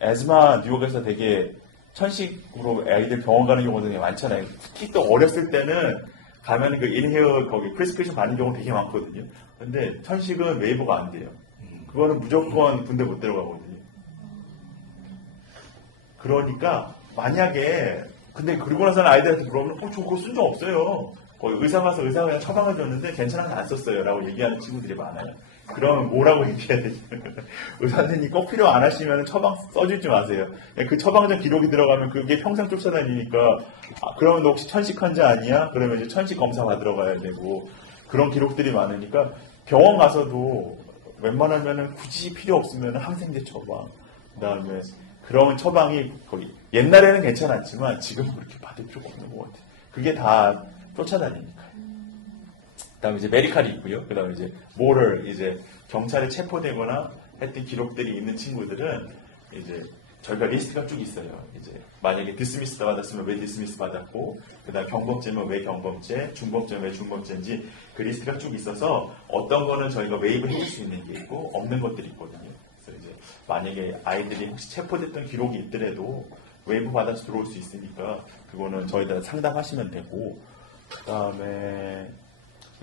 에스마 뉴욕에서 되게 천식으로 아이들 병원 가는 경우도 되게 많잖아요. 특히 또 어렸을 때는 가면 그 인헤어 거기 프리스크립션 받는 경우 되게 많거든요. 근데 천식은 웨이버가 안 돼요. 그거는 무조건 군대 못 들어가거든요. 그러니까 만약에 근데 그러고 나서는 아이들한테 물어보면 저 그거 쓴 적 없어요. 거기 의사 가서 의사가 그냥 처방해 줬는데 괜찮아서 안 썼어요 라고 얘기하는 친구들이 많아요. 그러면 뭐라고 얘기해야 되지? 의사선생님이 꼭 필요 안 하시면 처방 써주지 마세요. 그 처방전 기록이 들어가면 그게 평생 쫓아다니니까 그러면 너 혹시 천식 환자 아니야? 그러면 이제 천식 검사 받으러 가야 되고 그런 기록들이 많으니까 병원 가서도 웬만하면 굳이 필요 없으면 항생제 처방 그 다음에 그런 처방이 거기 옛날에는 괜찮았지만 지금은 그렇게 받을 필요가 없는 것 같아요. 그게 다 쫓아다니니까요. 그다음에 이제 메디칼이 있고요. 그다음에 이제 모럴 이제 경찰에 체포되거나 했던 기록들이 있는 친구들은 이제 저희가 리스트가 쭉 있어요. 이제 만약에 디스미스 받았으면 왜 디스미스 받았고, 그다음 경범죄면 왜 경범죄, 중범죄면 왜 중범죄인지 그 리스트가 쭉 있어서 어떤 거는 저희가 웨이브 해줄 수 있는 게 있고 없는 것들이 있거든요. 그래서 이제 만약에 아이들이 혹시 체포됐던 기록이 있더라도 웨이브 받아서 들어올 수 있으니까 그거는 저희들 상담하시면 되고, 그다음에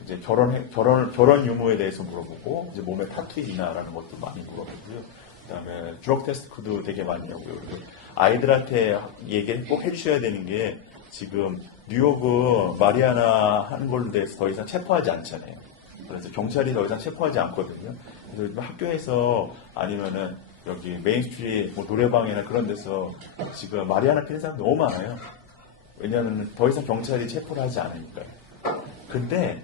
이제 결혼 유무에 대해서 물어보고, 이제 몸에 타투 있나라는 것도 많이 물어보고요. 그다음에 드럭 테스트도 되게 많이 하고요. 아이들한테 얘기 꼭 해주셔야 되는 게 지금 뉴욕은 마리아나 하는 걸로 대해서 더 이상 체포하지 않잖아요. 그래서 경찰이 더 이상 체포하지 않거든요. 그래서 학교에서 아니면은 여기 메인스트리트 뭐 노래방이나 그런 데서 지금 마리아나 피는 사람 너무 많아요. 왜냐하면 더 이상 경찰이 체포를 하지 않으니까요. 근데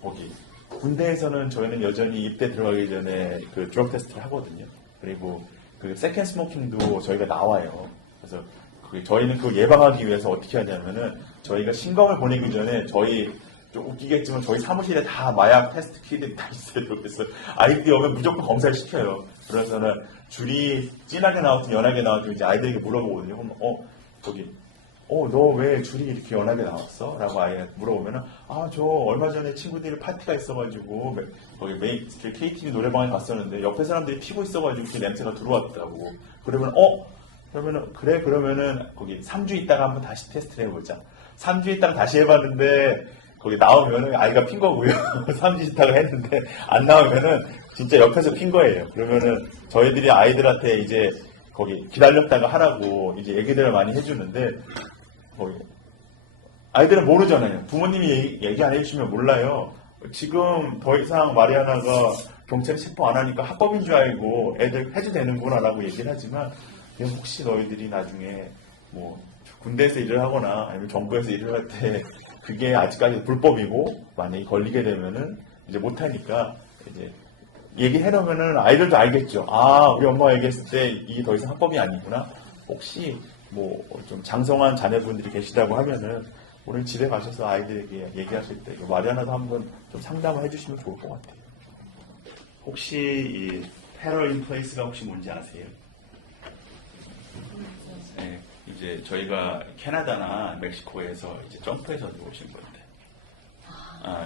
거기 군대에서는 저희는 여전히 입대 들어가기 전에 그 드럭 테스트를 하거든요. 그리고 그 세컨 스모킹도 저희가 나와요. 그래서 저희는 그걸 예방하기 위해서 어떻게 하냐면은 저희가 신검을 보내기 전에 저희 좀 웃기겠지만 저희 사무실에 다 마약 테스트 키트들이 다 있어요. 그래서 아이들이 오면 무조건 검사를 시켜요. 그래서는 줄이 진하게 나왔든 연하게 나왔든 이제 아이들에게 물어보거든요. 그럼 너 왜 줄이 이렇게 연하게 나왔어? 라고 아이가 물어보면은 저 얼마 전에 친구들이 파티가 있어가지고 거기 KTV 노래방에 갔었는데 옆에 사람들이 피고 있어가지고 그 냄새가 들어왔다고. 그러면은 거기 3주 있다가 한번 다시 테스트를 해보자. 3주 있다가 다시 해봤는데 거기 나오면은 아이가 핀 거고요. 3주 있다가 했는데 안 나오면은 진짜 옆에서 핀 거예요. 그러면은 저희들이 아이들한테 이제 거기 기다렸다가 하라고 이제 얘기들을 많이 해주는데 거기 아이들은 모르잖아요. 부모님이 얘기 안 해주시면 몰라요. 지금 더 이상 마리아나가 경찰 체포 안 하니까 합법인 줄 알고 애들 해도 되는구나라고 얘기를 하지만 혹시 너희들이 나중에 뭐 군대에서 일을 하거나 아니면 정부에서 일을 할 때 그게 아직까지 불법이고 만약에 걸리게 되면은 이제 못하니까 이제 얘기해 놓으면은 아이들도 알겠죠. 우리 엄마가 얘기했을 때 이게 더 이상 합법이 아니구나. 혹시 뭐 좀 장성한 자녀분들이 계시다고 하면은 오늘 집에 가셔서 아이들에게 얘기하실 때 마리아나도 한번 좀 상담을 해주시면 좋을 것 같아요. 혹시 이 패럴 인 플레이스가 혹시 뭔지 아세요? 네, 이제 저희가 캐나다나 멕시코에서 이제 점프해서 들어오신 분들,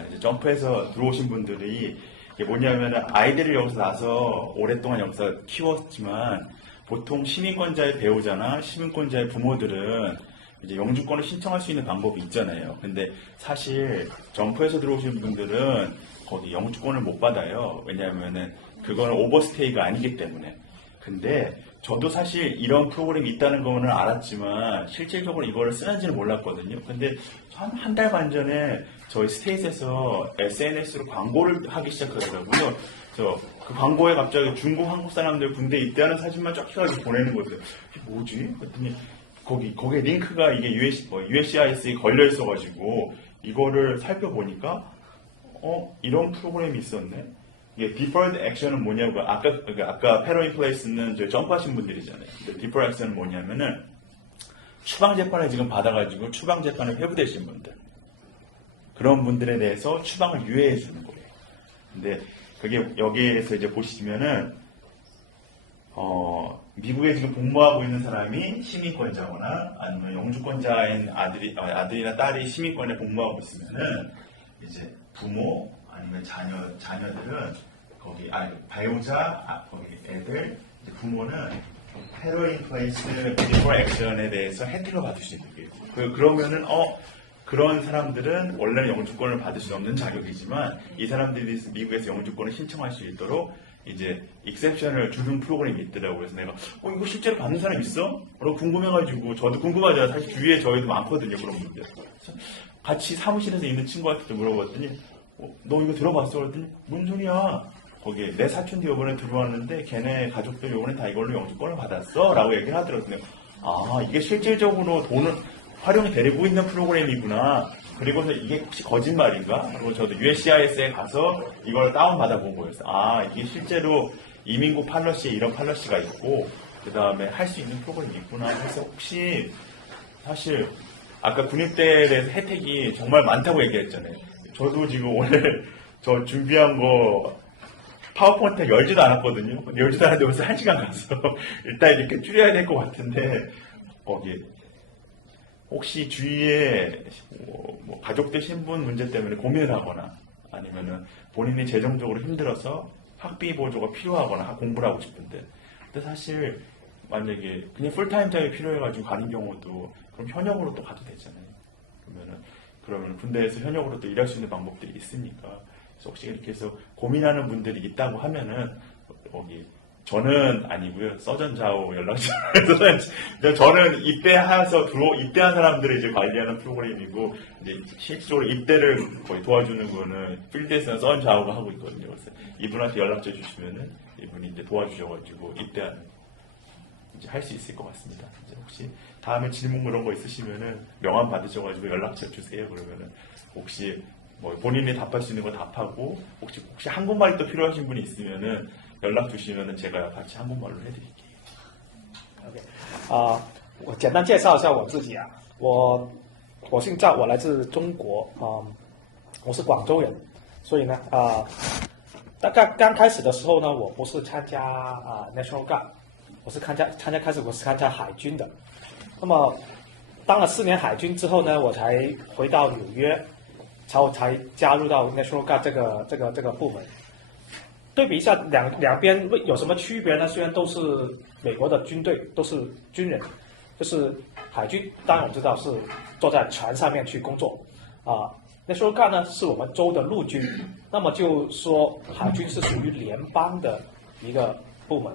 이제 점프해서 들어오신 분들이 이게 뭐냐면은 아이들을 여기서 나서 오랫동안 여기서 키웠지만 보통 시민권자의 배우자나 시민권자의 부모들은 이제 영주권을 신청할 수 있는 방법이 있잖아요. 근데 사실 점프해서 들어오신 분들은 거기 영주권을 못 받아요. 왜냐하면은 그거는 오버스테이가 아니기 때문에. 근데 저도 사실 이런 프로그램이 있다는 거는 알았지만 실질적으로 이거를 쓰는지는 몰랐거든요. 근데 한 달 반 전에 저희 스테이트에서 SNS로 광고를 하기 시작하더라고요. 그 광고에 갑자기 중국 한국 사람들 군대 입대하는 사진만 쫙 해가지고 보내는 거예요. 이게 뭐지? 그랬더니 거기에 링크가 이게 USCIS에 걸려 있어가지고 이거를 살펴보니까 이런 프로그램이 있었네. 이게 Deferred Action은 뭐냐고 아까 패럴 인 플레이스는 점프하신 분들이잖아요. 근데 Deferred Action은 뭐냐면은 추방 재판을 지금 받아가지고 추방 재판을 회부되신 분들 그런 분들에 대해서 추방을 유예해 주는 거예요. 근데 그게 여기에서 이제 보시면은 미국에 지금 복무하고 있는 사람이 시민권자거나 아니면 영주권자인 아들이나 딸이 시민권에 복무하고 있으면은 이제 부모 아니면 자녀들은 거기 배우자 거기 애들 부모는 패럴 인 플레이스 디퍼 액션에 대해서 혜택을 받을 수 있는 거예요. 그러면은 그런 사람들은 원래는 영주권을 받을 수 없는 자격이지만 이 사람들이 미국에서 영주권을 신청할 수 있도록 이제 익셉션을 주는 프로그램이 있더라고요. 그래서 내가 이거 실제로 받는 사람 있어? 궁금해가지고 저도 궁금하잖아요. 사실 주위에 저희도 많거든요. 그런 분들. 같이 사무실에서 있는 친구한테 물어봤더니 너 이거 들어봤어? 그랬더니 뭔 소리야? 거기에 내 사촌도 이번에 들어왔는데 걔네 가족들 이번에 다 이걸로 영주권을 받았어? 라고 얘기를 하더라고요. 이게 실질적으로 돈을 활용이 되고 있는 프로그램이구나. 그리고서 이게 혹시 거짓말인가? 그리고 저도 USCIS에 가서 이걸 다운받아 본 거였어요. 이게 실제로 이민국 팔러시에 이런 팔러시가 있고 그 다음에 할 수 있는 프로그램이 있구나. 그래서 혹시 사실 아까 군입대에 대해서 혜택이 정말 많다고 얘기했잖아요. 저도 지금 오늘 저 준비한 거 파워포인트 열지도 않았거든요. 열지도 않았는데 벌써 1시간 갔어. 일단 이렇게 줄여야 될 것 같은데 거기 혹시 주위에 뭐 가족들 신분 문제 때문에 고민을 하거나 아니면은 본인이 재정적으로 힘들어서 학비 보조가 필요하거나 공부를 하고 싶은데 근데 사실 만약에 그냥 풀타임 잡이 필요해가지고 가는 경우도 그럼 현역으로 또 가도 되잖아요. 그러면 군대에서 현역으로 또 일할 수 있는 방법들이 있으니까 그래서 혹시 이렇게 해서 고민하는 분들이 있다고 하면은 거기 저는 아니고요. 서전자오 연락처. 저는 입대한 사람들을 이제 관리하는 프로그램이고, 이제 실질적으로 입대를 거의 도와주는 거는 필드에서는 서전자오가 하고 있거든요. 그래서 이분한테 연락처 주시면은 이분이 이제 도와주셔가지고 입대하는 이제 할 수 있을 것 같습니다. 이제 혹시 다음에 질문 그런 거 있으시면은 명함 받으셔가지고 연락처 주세요. 그러면은 혹시 뭐 본인이 답할 수 있는 거 답하고 혹시 한국말이 또 필요하신 분이 있으면은 연락 주시면은 제가 같이 한국말로 해드릴게요. 我简单介绍一下我自己啊，我姓赵，我来自中国我是广州人，所以呢大概刚开始的时候呢，我不是参加National Guard， 我是参加海军的。那么当了4年海军之后呢，我才回到纽约，才加入到 National Guard 这个部门。对比一下两边有什么区别呢？虽然都是美国的军队，都是军人，就是海军，当然我们知道是坐在船上面去工作National Guard 呢是我们州的陆军，那么就说海军是属于联邦的一个部门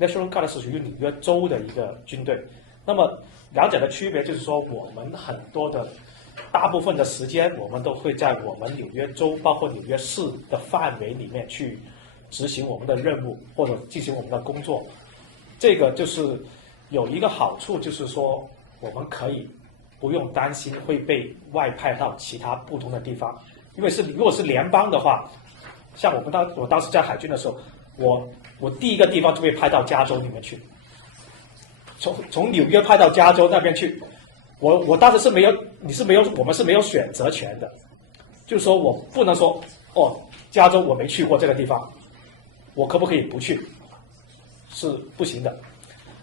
，National Guard 是属于纽约州的一个军队。那么两者的区别就是说，我们很多的大部分的时间，我们都会在我们纽约州，包括纽约市的范围里面去执行我们的任务或者进行我们的工作。这个就是有一个好处，就是说我们可以不用担心会被外派到其他不同的地方，因为如果是联邦的话，像我当时在海军的时候，我第一个地方就被派到加州里面去，从纽约派到加州那边去，我当时我们是没有选择权的，就是说我不能说加州我没去过这个地方，我可不可以不去？是不行的。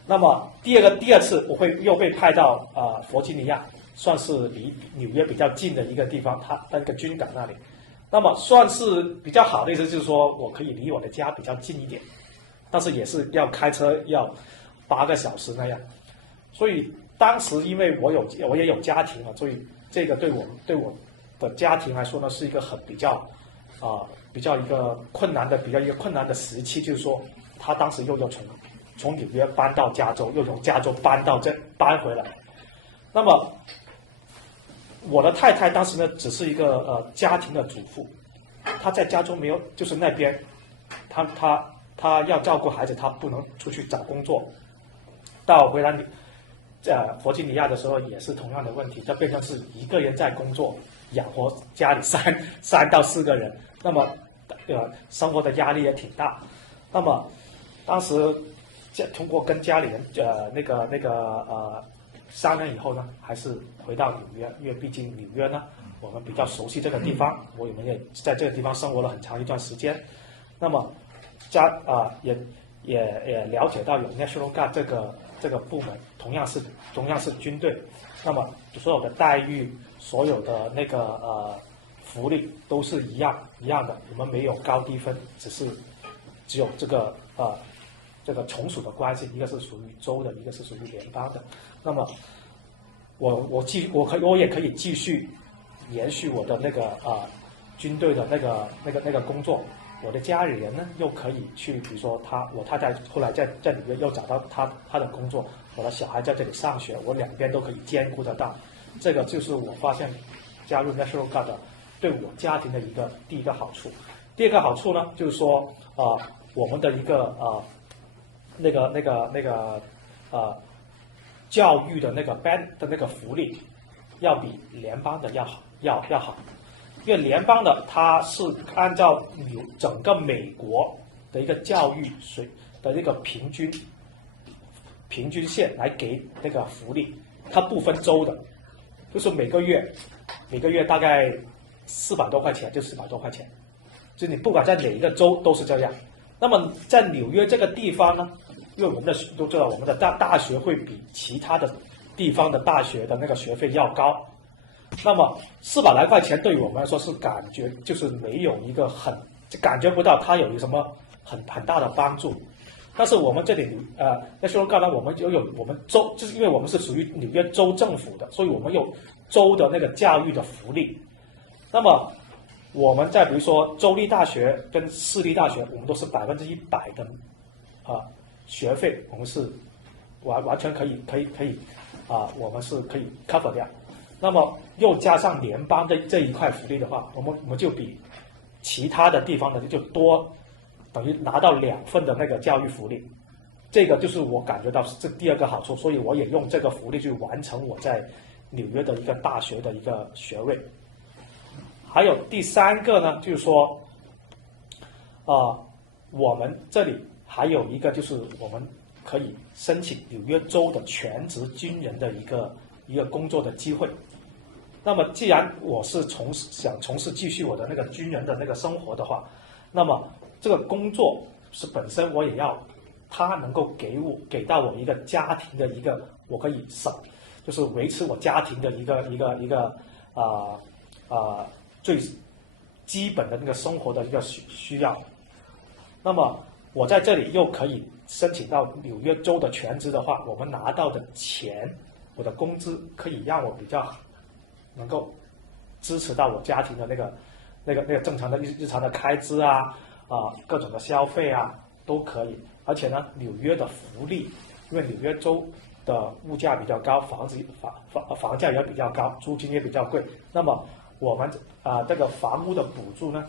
那么第二次我又被派到弗吉尼亚，算是离纽约比较近的一个地方，它那个军港那里。那么算是比较好的意思，就是说我可以离我的家比较近一点，但是也是要开车要8个小时那样。所以当时因为我也有家庭所以这个对我的家庭来说呢，是一个比较一个困难的时期，就是说他当时又要从纽约搬到加州，又从加州搬回来。那么我的太太当时呢，只是一个家庭的主妇，她在加州没有，就是那边，她要照顾孩子，她不能出去找工作。到回来弗吉尼亚的时候也是同样的问题，她变成是一个人在工作，养活家里3到4个人，那么生活的压力也挺大。那么当时通过跟家里人商量以后呢，还是回到纽约，因为毕竟纽约呢，我们比较熟悉这个地方，我们也在这个地方生活了很长一段时间。那么也了解到有 National Guard 这个部门，同样是军队，那么所有的待遇、所有的福利都是一样的，我们没有高低分，只有这个从属的关系，一个是属于州的，一个是属于联邦的。那么我也可以继续延续我的军队的那个工作。我的家里人呢，又可以去，比如说我太太后来在纽约又找到她的工作，我的小孩在这里上学，我两边都可以兼顾得到。这个就是我发现加入 National Guard 对我家庭的第一个好处。第二个好处呢，就是说我们的一个教育的band 的福利要比联邦的要好，因为联邦的它是按照整个美国的一个教育的一个平均线来给福利，它不分州的，就是每个月大概400多块钱，就400多块钱，就你不管在哪一个州都是这样。那么在纽约这个地方呢，因为我们都知道我们的大学会比其他的地方的大学的学费要高，那么400来块钱对于我们来说是感觉就是没有感觉不到它有什么很大的帮助。但是我们这里National Guard呢，我们州，就是因为我们是属于纽约州政府的，所以我们有州的教育的福利。那么我们比如说州立大学跟私立大学，我们都是100%的学费，我们是完全可以我们是可以 cover 掉。那么又加上联邦的这一块福利的话，我们就比其他的地方的就多，等于拿到2份的教育福利。这个就是我感觉到是这第二个好处，所以我也用这个福利去完成我在纽约的一个大学的一个学位。还有第3个呢，就是说我们这里还有一个就是我们可以申请纽约州的全职军人的一个工作的机会。那么既然我是想从事继续我的那个军人的那个生活的话，那么这个工作是本身我也要他能够给到我一个家庭的一个我可以就是维持我家庭的一个最基本的那个生活的一个需要。那么我在这里又可以申请到纽约州的全职的话，我们拿到的钱，我的工资可以让我比较能够支持到我家庭的那个正常的日常的开支啊，各种的消费啊都可以。而且呢，纽约的福利，因为纽约州的物价比较高，房价也比较高，租金也比较贵。那么我们这个房屋的补助呢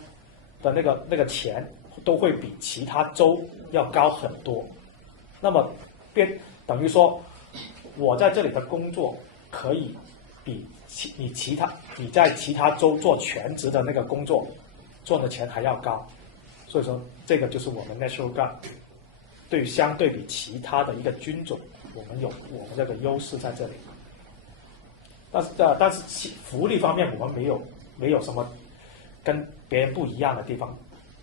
的那个钱都会比其他州要高很多。那么等于说，我在这里的工作可以比你在其他州做全职的那个工作赚的钱还要高。所以说，这个就是我们 National Guard 相对比其他的一个军种，我们这个优势在这里。但是福利方面我们没有什么跟别人不一样的地方，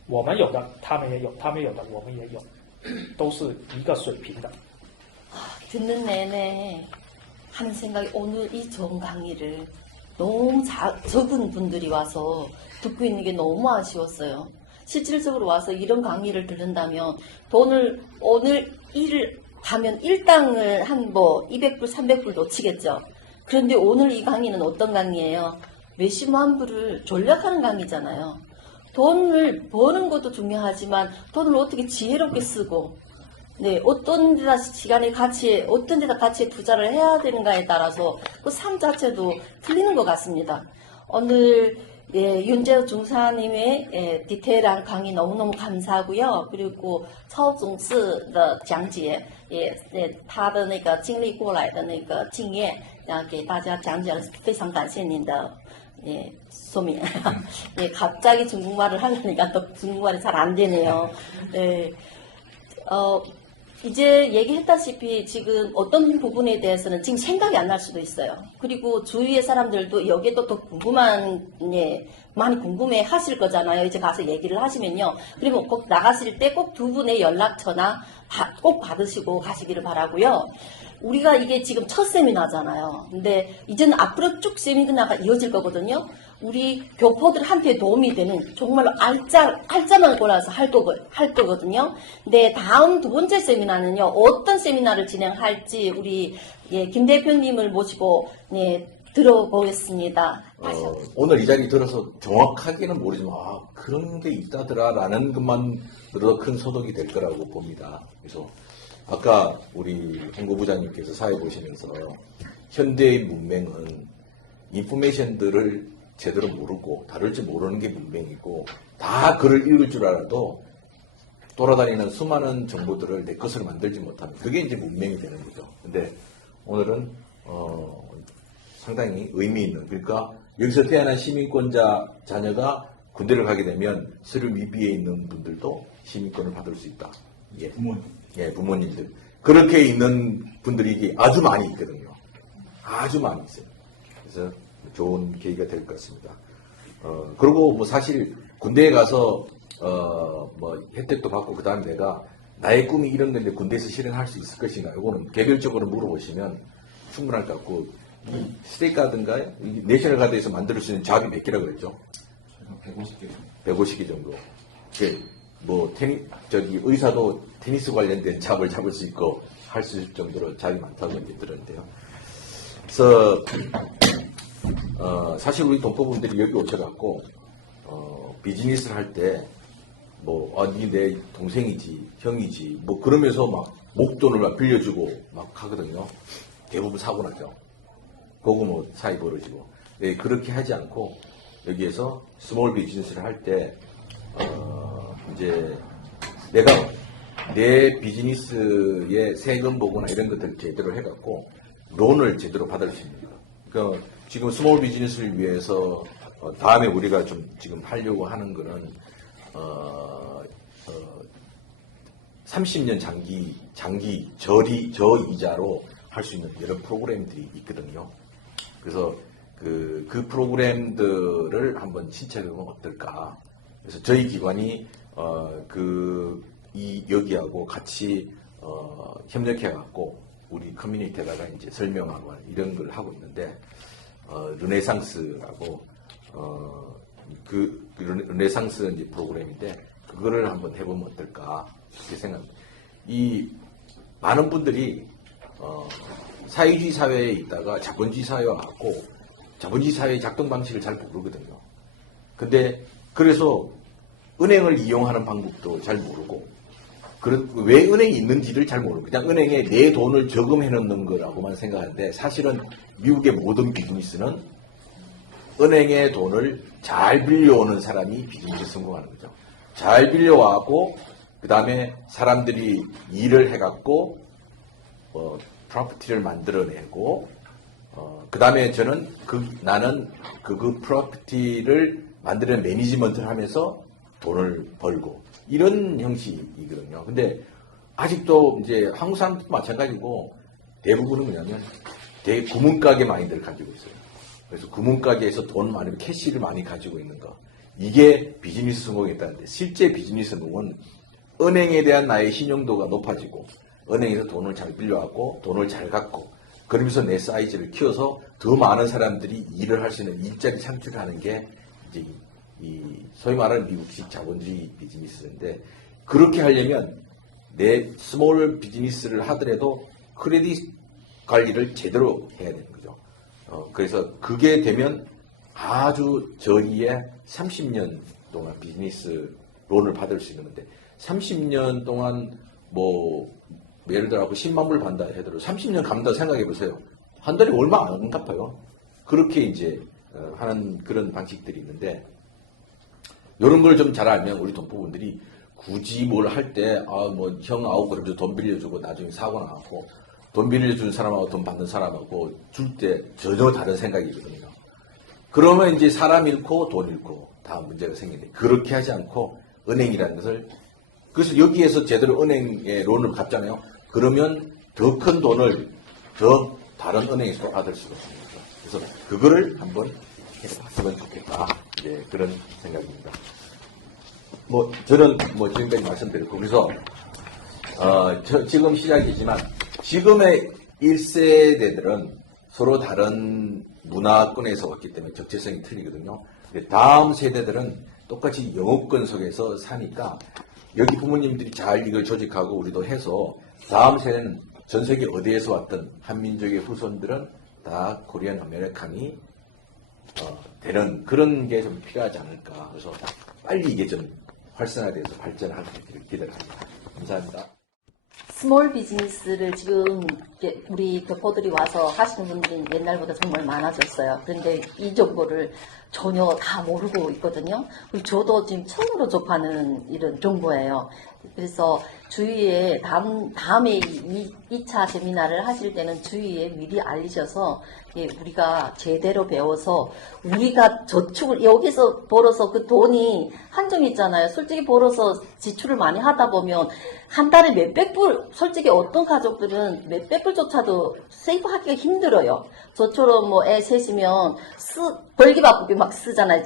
我们有的他们也有，他们有的我们也有，都是一个水平的。 듣는 내내 하는 생각이 오늘 이 좋은 강의를 너무 적은 분들이 와서 듣고 있는 게 너무 아쉬웠어요. 실질적으로 와서 이런 강의를 들은다면 돈을 오늘 일을 가면 일당을 한 200불, 300불 놓치겠죠. 그런데 오늘 이 강의는 어떤 강의예요? 몇십만 불을 전략하는 강의잖아요. 돈을 버는 것도 중요하지만 돈을 어떻게 지혜롭게 쓰고 네, 어떤 데다 어떤 데다 가치에 투자를 해야 되는가에 따라서 그 삶 자체도 틀리는 것 같습니다. 오늘 윤재호 중사님의 디테일한 강의 너무너무 감사하고요. 그리고 차오종스的讲解他的那个经历过来的那个经验给大家讲解，非常感谢您的说明。 갑자기 중국말을 하려니까 또 중국말이 잘 안 되네요. 이제 얘기했다시피 지금 어떤 부분에 대해서는 지금 생각이 안 날 수도 있어요. 그리고 주위의 사람들도 여기에 또 많이 궁금해 하실 거잖아요. 이제 가서 얘기를 하시면요. 그리고 꼭 나가실 때 꼭 두 분의 연락처나 꼭 받으시고 가시기를 바라고요. 우리가 이게 지금 첫 세미나잖아요. 근데 이제는 앞으로 쭉 세미나가 이어질 거거든요. 우리 교포들한테 도움이 되는 정말로 알짜만 골라서 할 거거든요. 근데 다음 두 번째 세미나는요. 어떤 세미나를 진행할지 우리 김 대표님을 모시고 들어보겠습니다. 오늘 이 자리 들어서 정확하게는 모르지만 그런 게 있다더라라는 것만으로도 큰 소득이 될 거라고 봅니다. 그래서 아까 우리 홍보부장님께서 사회 보시면서 현대의 문맹은 인포메이션들을 제대로 모르고 다룰 줄 모르는 게 문맹이고 다 글을 읽을 줄 알아도 돌아다니는 수많은 정보들을 내 것으로 만들지 못하는 그게 이제 문맹이 되는 거죠. 근데 오늘은 상당히 의미 있는, 그러니까 여기서 태어난 시민권자 자녀가 군대를 가게 되면 서류 미비에 있는 분들도 시민권을 받을 수 있다. 부모님들. 그렇게 있는 분들이 아주 많이 있거든요. 아주 많이 있어요. 그래서 좋은 계기가 될 것 같습니다. 그리고 사실 군대에 가서 혜택도 받고 그 다음에 내가 나의 꿈이 이런 건데 군대에서 실현할 수 있을 것인가, 이거는 개별적으로 물어보시면 충분할 것 같고, 이 스테이크가든가요? 내셔널 가드에서 만들 수 있는 잡이 몇 개라고 그랬죠? 150개 정도. 의사도 테니스 관련된 잡을 잡을 수 있고 할 수 있을 정도로 잡이 많다고 이제 들었는데요. 그래서 사실 우리 동포분들이 여기 오셔갖고 비즈니스를 할 때 니 내 동생이지 형이지 그러면서 막 목돈을 막 빌려주고 막 하거든요. 대부분 사고 나죠. 그거 사이 벌어지고. 그렇게 하지 않고 여기에서 스몰 비즈니스를 할 때 이제 내가 내 비즈니스의 세금 보고나 이런 것들을 제대로 해갖고 론을 제대로 받을 수 있는 거. 그러니까 지금 스몰 비즈니스를 위해서 다음에 우리가 좀 지금 하려고 하는 거는 30년 저이자로 할 수 있는 여러 프로그램들이 있거든요. 그래서 그 프로그램들을 한번 신청해보면 어떨까. 그래서 저희 기관이 여기하고 같이 협력해갖고 우리 커뮤니티에다가 이제 설명하고 이런 걸 하고 있는데, 르네상스라고 르네상스 이제 프로그램인데 그거를 한번 해보면 어떨까 그렇게 생각합니다. 이 많은 분들이 사회주의 사회에 있다가 자본주의 사회에 왔고 자본주의 사회의 작동 방식을 잘 모르거든요. 근데 그래서 은행을 이용하는 방법도 잘 모르고 왜 은행이 있는지를 잘 모르고 그냥 은행에 내 돈을 저금해 놓는 거라고만 생각하는데, 사실은 미국의 모든 비즈니스는 은행의 돈을 잘 빌려오는 사람이 비즈니스 성공하는 거죠. 잘 빌려와고 그 다음에 사람들이 일을 해갖고 프로퍼티를 만들어내고 그 다음에 나는 그 프로퍼티를 만드는 매니지먼트를 하면서 돈을 벌고 이런 형식이거든요. 근데 아직도 이제 한국 사람들도 마찬가지고 대부분은 뭐냐면 되게 구문가게 마인드를 가지고 있어요. 그래서 구문가게에서 돈 많이 캐시를 많이 가지고 있는 거, 이게 비즈니스 성공이었다는데, 실제 비즈니스 성공은 은행에 대한 나의 신용도가 높아지고 은행에서 돈을 잘 빌려왔고 돈을 잘 갖고 그러면서 내 사이즈를 키워서 더 많은 사람들이 일을 할 수 있는 일자리 창출하는 게 이제 이 소위 말하는 미국식 자본주의 비즈니스인데, 그렇게 하려면 내 스몰 비즈니스를 하더라도 크레딧 관리를 제대로 해야 되는 거죠. 그래서 그게 되면 아주 저리에 30년 동안 비즈니스 론을 받을 수 있는 건데, 30년 동안 예를 들어 10만 불 받는다 해도 30년 감다 생각해 보세요. 한 달에 얼마 안 갚아요. 그렇게 이제 하는 그런 방식들이 있는데, 이런 걸 좀 잘 알면 우리 돈부분들이 굳이 뭘 할 때 형 아우 그러면서 돈 빌려주고 나중에 사고 나고, 돈 빌려주는 사람하고 돈 받는 사람하고 줄 때 전혀 다른 생각이거든요. 그러면 이제 사람 잃고 돈 잃고 다 문제가 생기는데, 그렇게 하지 않고 은행이라는 것을, 그래서 여기에서 제대로 은행에 론을 갚잖아요. 그러면 더 큰 돈을 더 다른 은행에서 받을 수가 있는 거죠. 그래서 그거를 한번 해봤으면 좋겠다. 이제 그런 생각입니다. 저는 지금까지 말씀드렸고, 그래서 지금 시작이지만 지금의 1세대들은 서로 다른 문화권에서 왔기 때문에 적재성이 틀리거든요. 근데 다음 세대들은 똑같이 영어권 속에서 사니까 여기 부모님들이 잘 이걸 조직하고 우리도 해서 다음 세대는 전 세계 어디에서 왔든 한민족의 후손들은 다 코리안 아메리칸이 되는 그런 게 좀 필요하지 않을까. 그래서 빨리 이게 좀 활성화돼서 발전하기를 기대합니다. 감사합니다. 스몰 비즈니스를 지금 우리 교포들이 와서 하시는 분들이 옛날보다 정말 많아졌어요. 그런데 이 정보를 전혀 다 모르고 있거든요. 그리고 저도 지금 처음으로 접하는 이런 정보예요. 그래서 주위에 다음에 2차 세미나를 하실 때는 주위에 미리 알리셔서 우리가 제대로 배워서 우리가 저축을 여기서 벌어서 그 돈이 한정이 있잖아요. 솔직히 벌어서 지출을 많이 하다 보면 한 달에 몇백 불, 솔직히 어떤 가족들은 몇백 불조차도 세이브하기가 힘들어요. 저처럼 애 셋이면 벌기 바쁘게 막 쓰잖아요.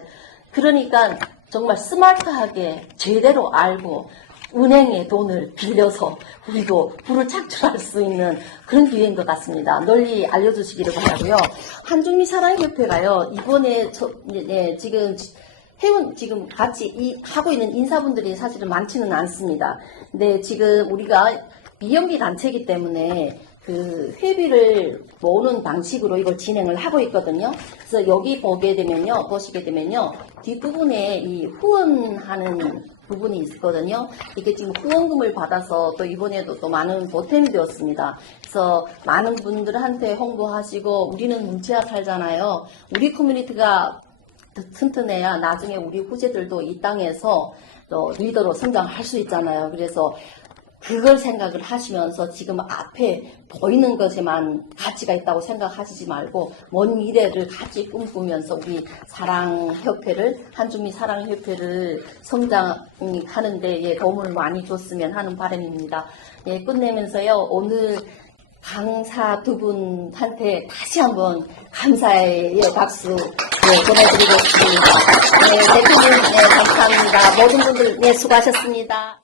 그러니까 정말 스마트하게 제대로 알고 은행에 돈을 빌려서 우리도 부를 창출할 수 있는 그런 기회인 것 같습니다. 널리 알려주시기를 바라고요. 한중미 사랑협회가요, 이번에 지금 같이 하고 있는 인사분들이 사실은 많지는 않습니다. 근데 지금 우리가 미연비 단체이기 때문에 그 회비를 모으는 방식으로 이걸 진행을 하고 있거든요. 그래서 여기 보시게 되면요, 뒷부분에 이 후원하는 부분이 있거든요. 이게 지금 후원금을 받아서 또 이번에도 또 많은 보탬이 되었습니다. 그래서 많은 분들한테 홍보하시고, 우리는 문치아 살잖아요. 우리 커뮤니티가 튼튼해야 나중에 우리 후세들도 이 땅에서 또 리더로 성장할 수 있잖아요. 그래서 그걸 생각을 하시면서 지금 앞에 보이는 것에만 가치가 있다고 생각하시지 말고 먼 미래를 같이 꿈꾸면서 우리 사랑협회를 한중미 사랑협회를 성장하는데 예, 도움을 많이 줬으면 하는 바람입니다. 예, 끝내면서요 오늘 강사 두 분한테 다시 한번 감사의 박수 보내드리겠습니다. 네, 대표님 감사합니다. 모든 분들 수고하셨습니다.